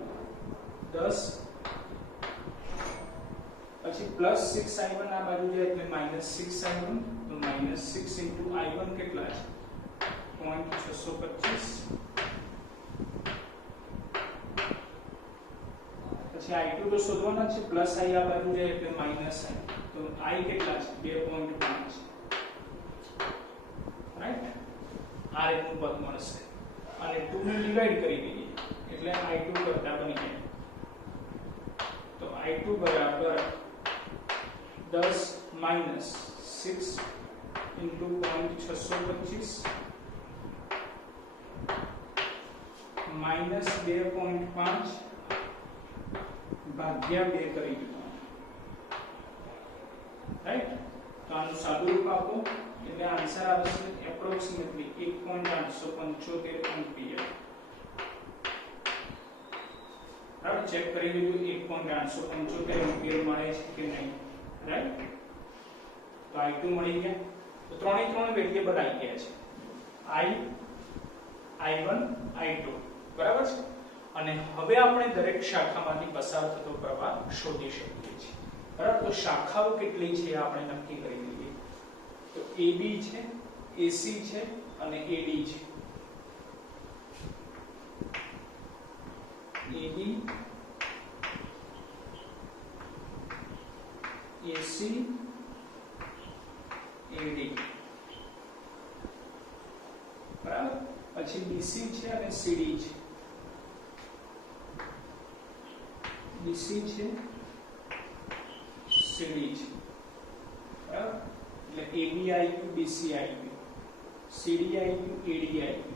10 પછી પ્લસ 6I1 આ બાજુ જાય એટલે માઈનસ 6I1 તો માઈનસ 6 into I1 કેટલા છે 0.625 પછી I2 તો શોધવાના છે પ્લસ I આ બાજુ જાય એટલે માઈનસ I તો I કેટલા છે 2.5 રાઈટ આ રીતનું પદ મળશે અને 2 ને ડિવાઈડ કરી દઈએ એટલે I2 કરતા બની જાય તો I2 બરાબર 10 minus 6 into 0.625 minus 2.5 ભાગ્યા 2 કરી દેવાનું રાઈટ તો આનું સાદું રૂપ આપો એટલે આન્સર આવશે એપ્રોક્સિમેટલી 1.875 એમ્પિયર રાઈટ ચેક કરી લીધું 1.875 એમ્પિયર મળે છે કે નહીં રાઈટ તો I2 મળી ગયા તો ત્રણે ત્રણ વેરિયેબલ આવી ગયા છે I I1 I2 બરાબર છે અને હવે આપણે દરેક શાખામાંથી પસાર થતો પ્રવાહ શોધી શકીએ છીએ બરાબર તો શાખાઓ કેટલી છે આપણે નક્કી કરી લઈએ તો AB છે AC છે અને AD છે AB AC AD બરાબર પછી BC છે અને CD છે BC છે CD છે બરાબર એટલે AB આવ્યું BC આવ્યું CD આવ્યું AD આવ્યું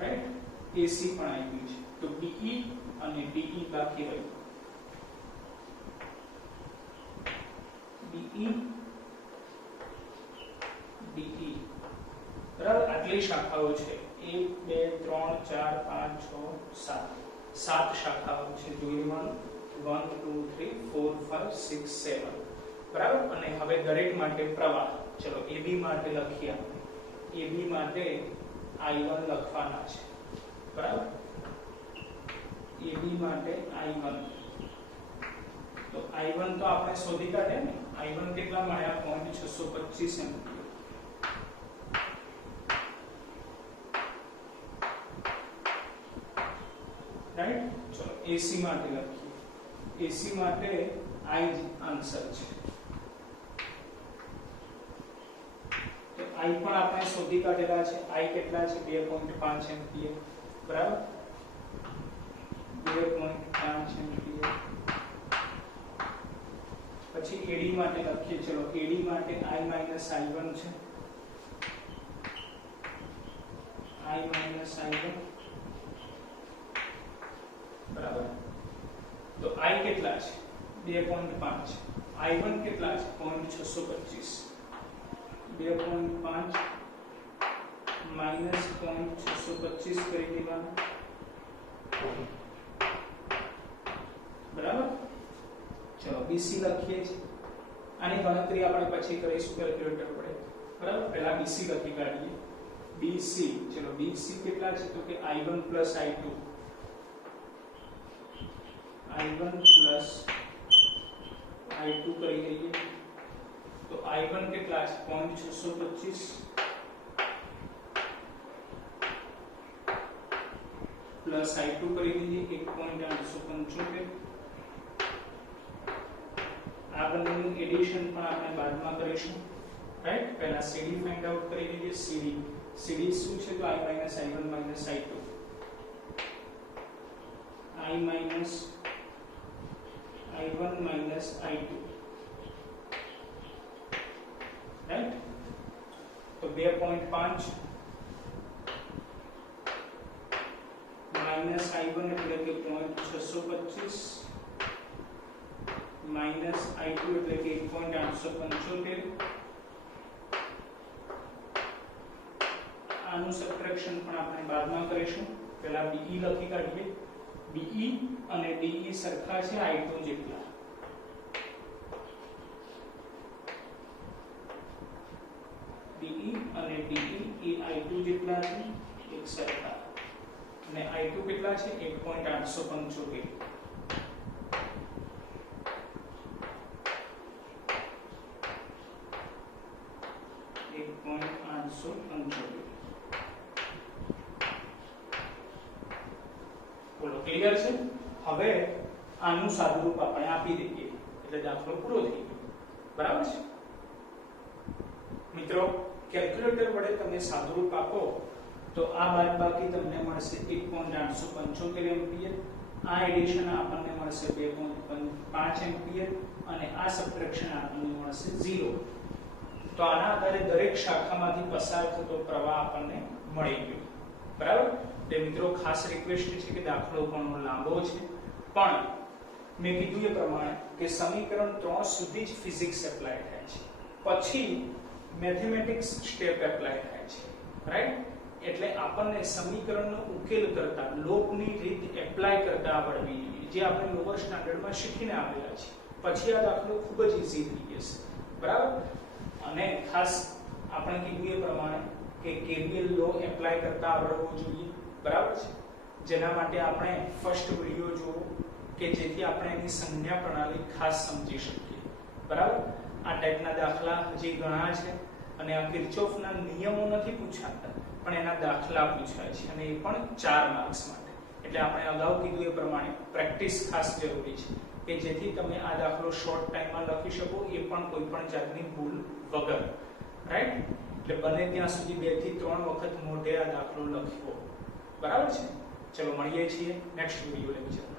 રાઈટ AC પણ આવ્યું છે તો BE અને DE બાકી રહ્યું BE DE બરાબર આટલી શાખાઓ છે 1 2 3 4 5 6 7 શાખાઓ છે જોઈ લેવાનું 1 2 3 4 5 6 7 બરાબર અને હવે દરેક માટે પ્રવાહ ચલો AB માટે લખીએ AB માટે I1 લખવાના છે બરાબર AB માટે I1 તો I1 તો આપણે શોધી કાઢ્યા ને I1 કેટલા મળ્યા 0.625 એમ્પિયર રાઈટ ચલો AC માટે લખીએ AC માટે I આન્સર છે તો I પણ આપણે શોધી કાઢેલા છે I કેટલા છે 2.5 એમ્પિયર બરાબર 2.5 એમ્પિયર પછી AD માટે લખીએ ચલો AD માટે I I1 છે I I1 બરાબર તો I કેટલા છે 2.5 I1 કેટલા છે 0.625 2.5 માઈનસ 0.625 કરી દેવાનું બરાબર ચલો BC લખીએ છીએ આની ગણતરી આપણે પછી કરીશું કેલ્ક્યુલેટર વડે બરાબર પહેલા BC લખી કાઢીએ BC ચલો BC કેટલા છે તો કે I1 I2 I1 I2 કરી દઈએ તો I1 કેટલા છે 0.625 પ્લસ I2 કરી દઈએ 1.875 આ બંનેનું એડિશન પણ આપણે બાદમાં કરીશું રાઈટ પહેલા CD ફાઇન્ડ આઉટ કરી દઈએ CD શું છે તો I I1 I2 I I1 I2 right તો 2.5 માઈનસ I1 એટલે કે 0.625 માઈનસ I2 એટલે કે 1.875 આનું સબટ્રેક્શન પણ આપણે બાદમાં કરીશું પહેલા BE લખી કાઢીએ BE અને DE સરખા છે I2 જેટલા BE સરખા અને I2 કેટલા છે 1.875 બોલો ક્લિયર છે? હવે આનું સાદુરૂપ આપણે આપી દઈએ એટલે દાખલો પૂરો થઈ ગયો. બરાબર છે મિત્રો? કેલ્ક્યુલેટર વડે તમે સાદુરૂપ આપો તો આ બાદબાકી તમને મળશે 1.875 એમ્પિયર, આ એડિશન આપણને મળશે 2.5 એમ્પિયર અને આ સબટ્રેક્શન આપણને મળશે 0. તો આના આધારે દરેક શાખામાંથી પસાર થતો પ્રવાહ આપણને મળી ગયો. બરાબર? એટલે મિત્રો ખાસ રિક્વેસ્ટ છે કે દાખલો ઘણો લાંબો છે, પણ મેં કીધું એ પ્રમાણે કે સમીકરણ 3 સુધી જ ફિઝિક્સ એપ્લાય થાય છે, પછી મેથેમેટિક્સ સ્ટેપ એપ્લાય થાય છે. રાઈટ? એટલે આપણને સમીકરણનો ઉકેલ કરતા લોપની રીત એપ્લાય કરતા આવડવી જોઈએ, જે આપણે લોઅર સ્ટાન્ડર્ડમાં શીખીને આવેલા છે. પછી આ દાખલો ખૂબ જ ઈઝી થઈ જશે. બરાબર? અને ખાસ આપણે કીધું એ પ્રમાણે કે KVL લો એપ્લાય કરતા આવડવું જોઈએ. બરાબર છે? જેના માટે આપણે ફર્સ્ટ વિડિયો જોવો કે જેથી આપણે એની સંજ્ઞા પ્રણાલી ખાસ સમજી શકીએ. બરાબર? આ ટાઈપના દાખલા હજી ઘણા છે અને આ કિર્ચોફના નિયમો નથી પૂછાતા, પણ એના દાખલા પૂછાય છે અને એ પણ 4 માર્ક્સ માટે. એટલે આપણે અગાઉ કીધું એ પ્રમાણે પ્રેક્ટિસ ખાસ જરૂરી છે કે જેથી તમે આ દાખલો શોર્ટ ટાઈમમાં લખી શકો, એ પણ કોઈ પણ જાતની ભૂલ વગર. રાઈટ? એટલે બને ત્યાં સુધી 2 થી 3 વખત મોઢે આ દાખલો લખ્યો. બરાબર છે? ચલો મળીએ છીએ નેક્સ્ટ વિડિયો લેક્ચર.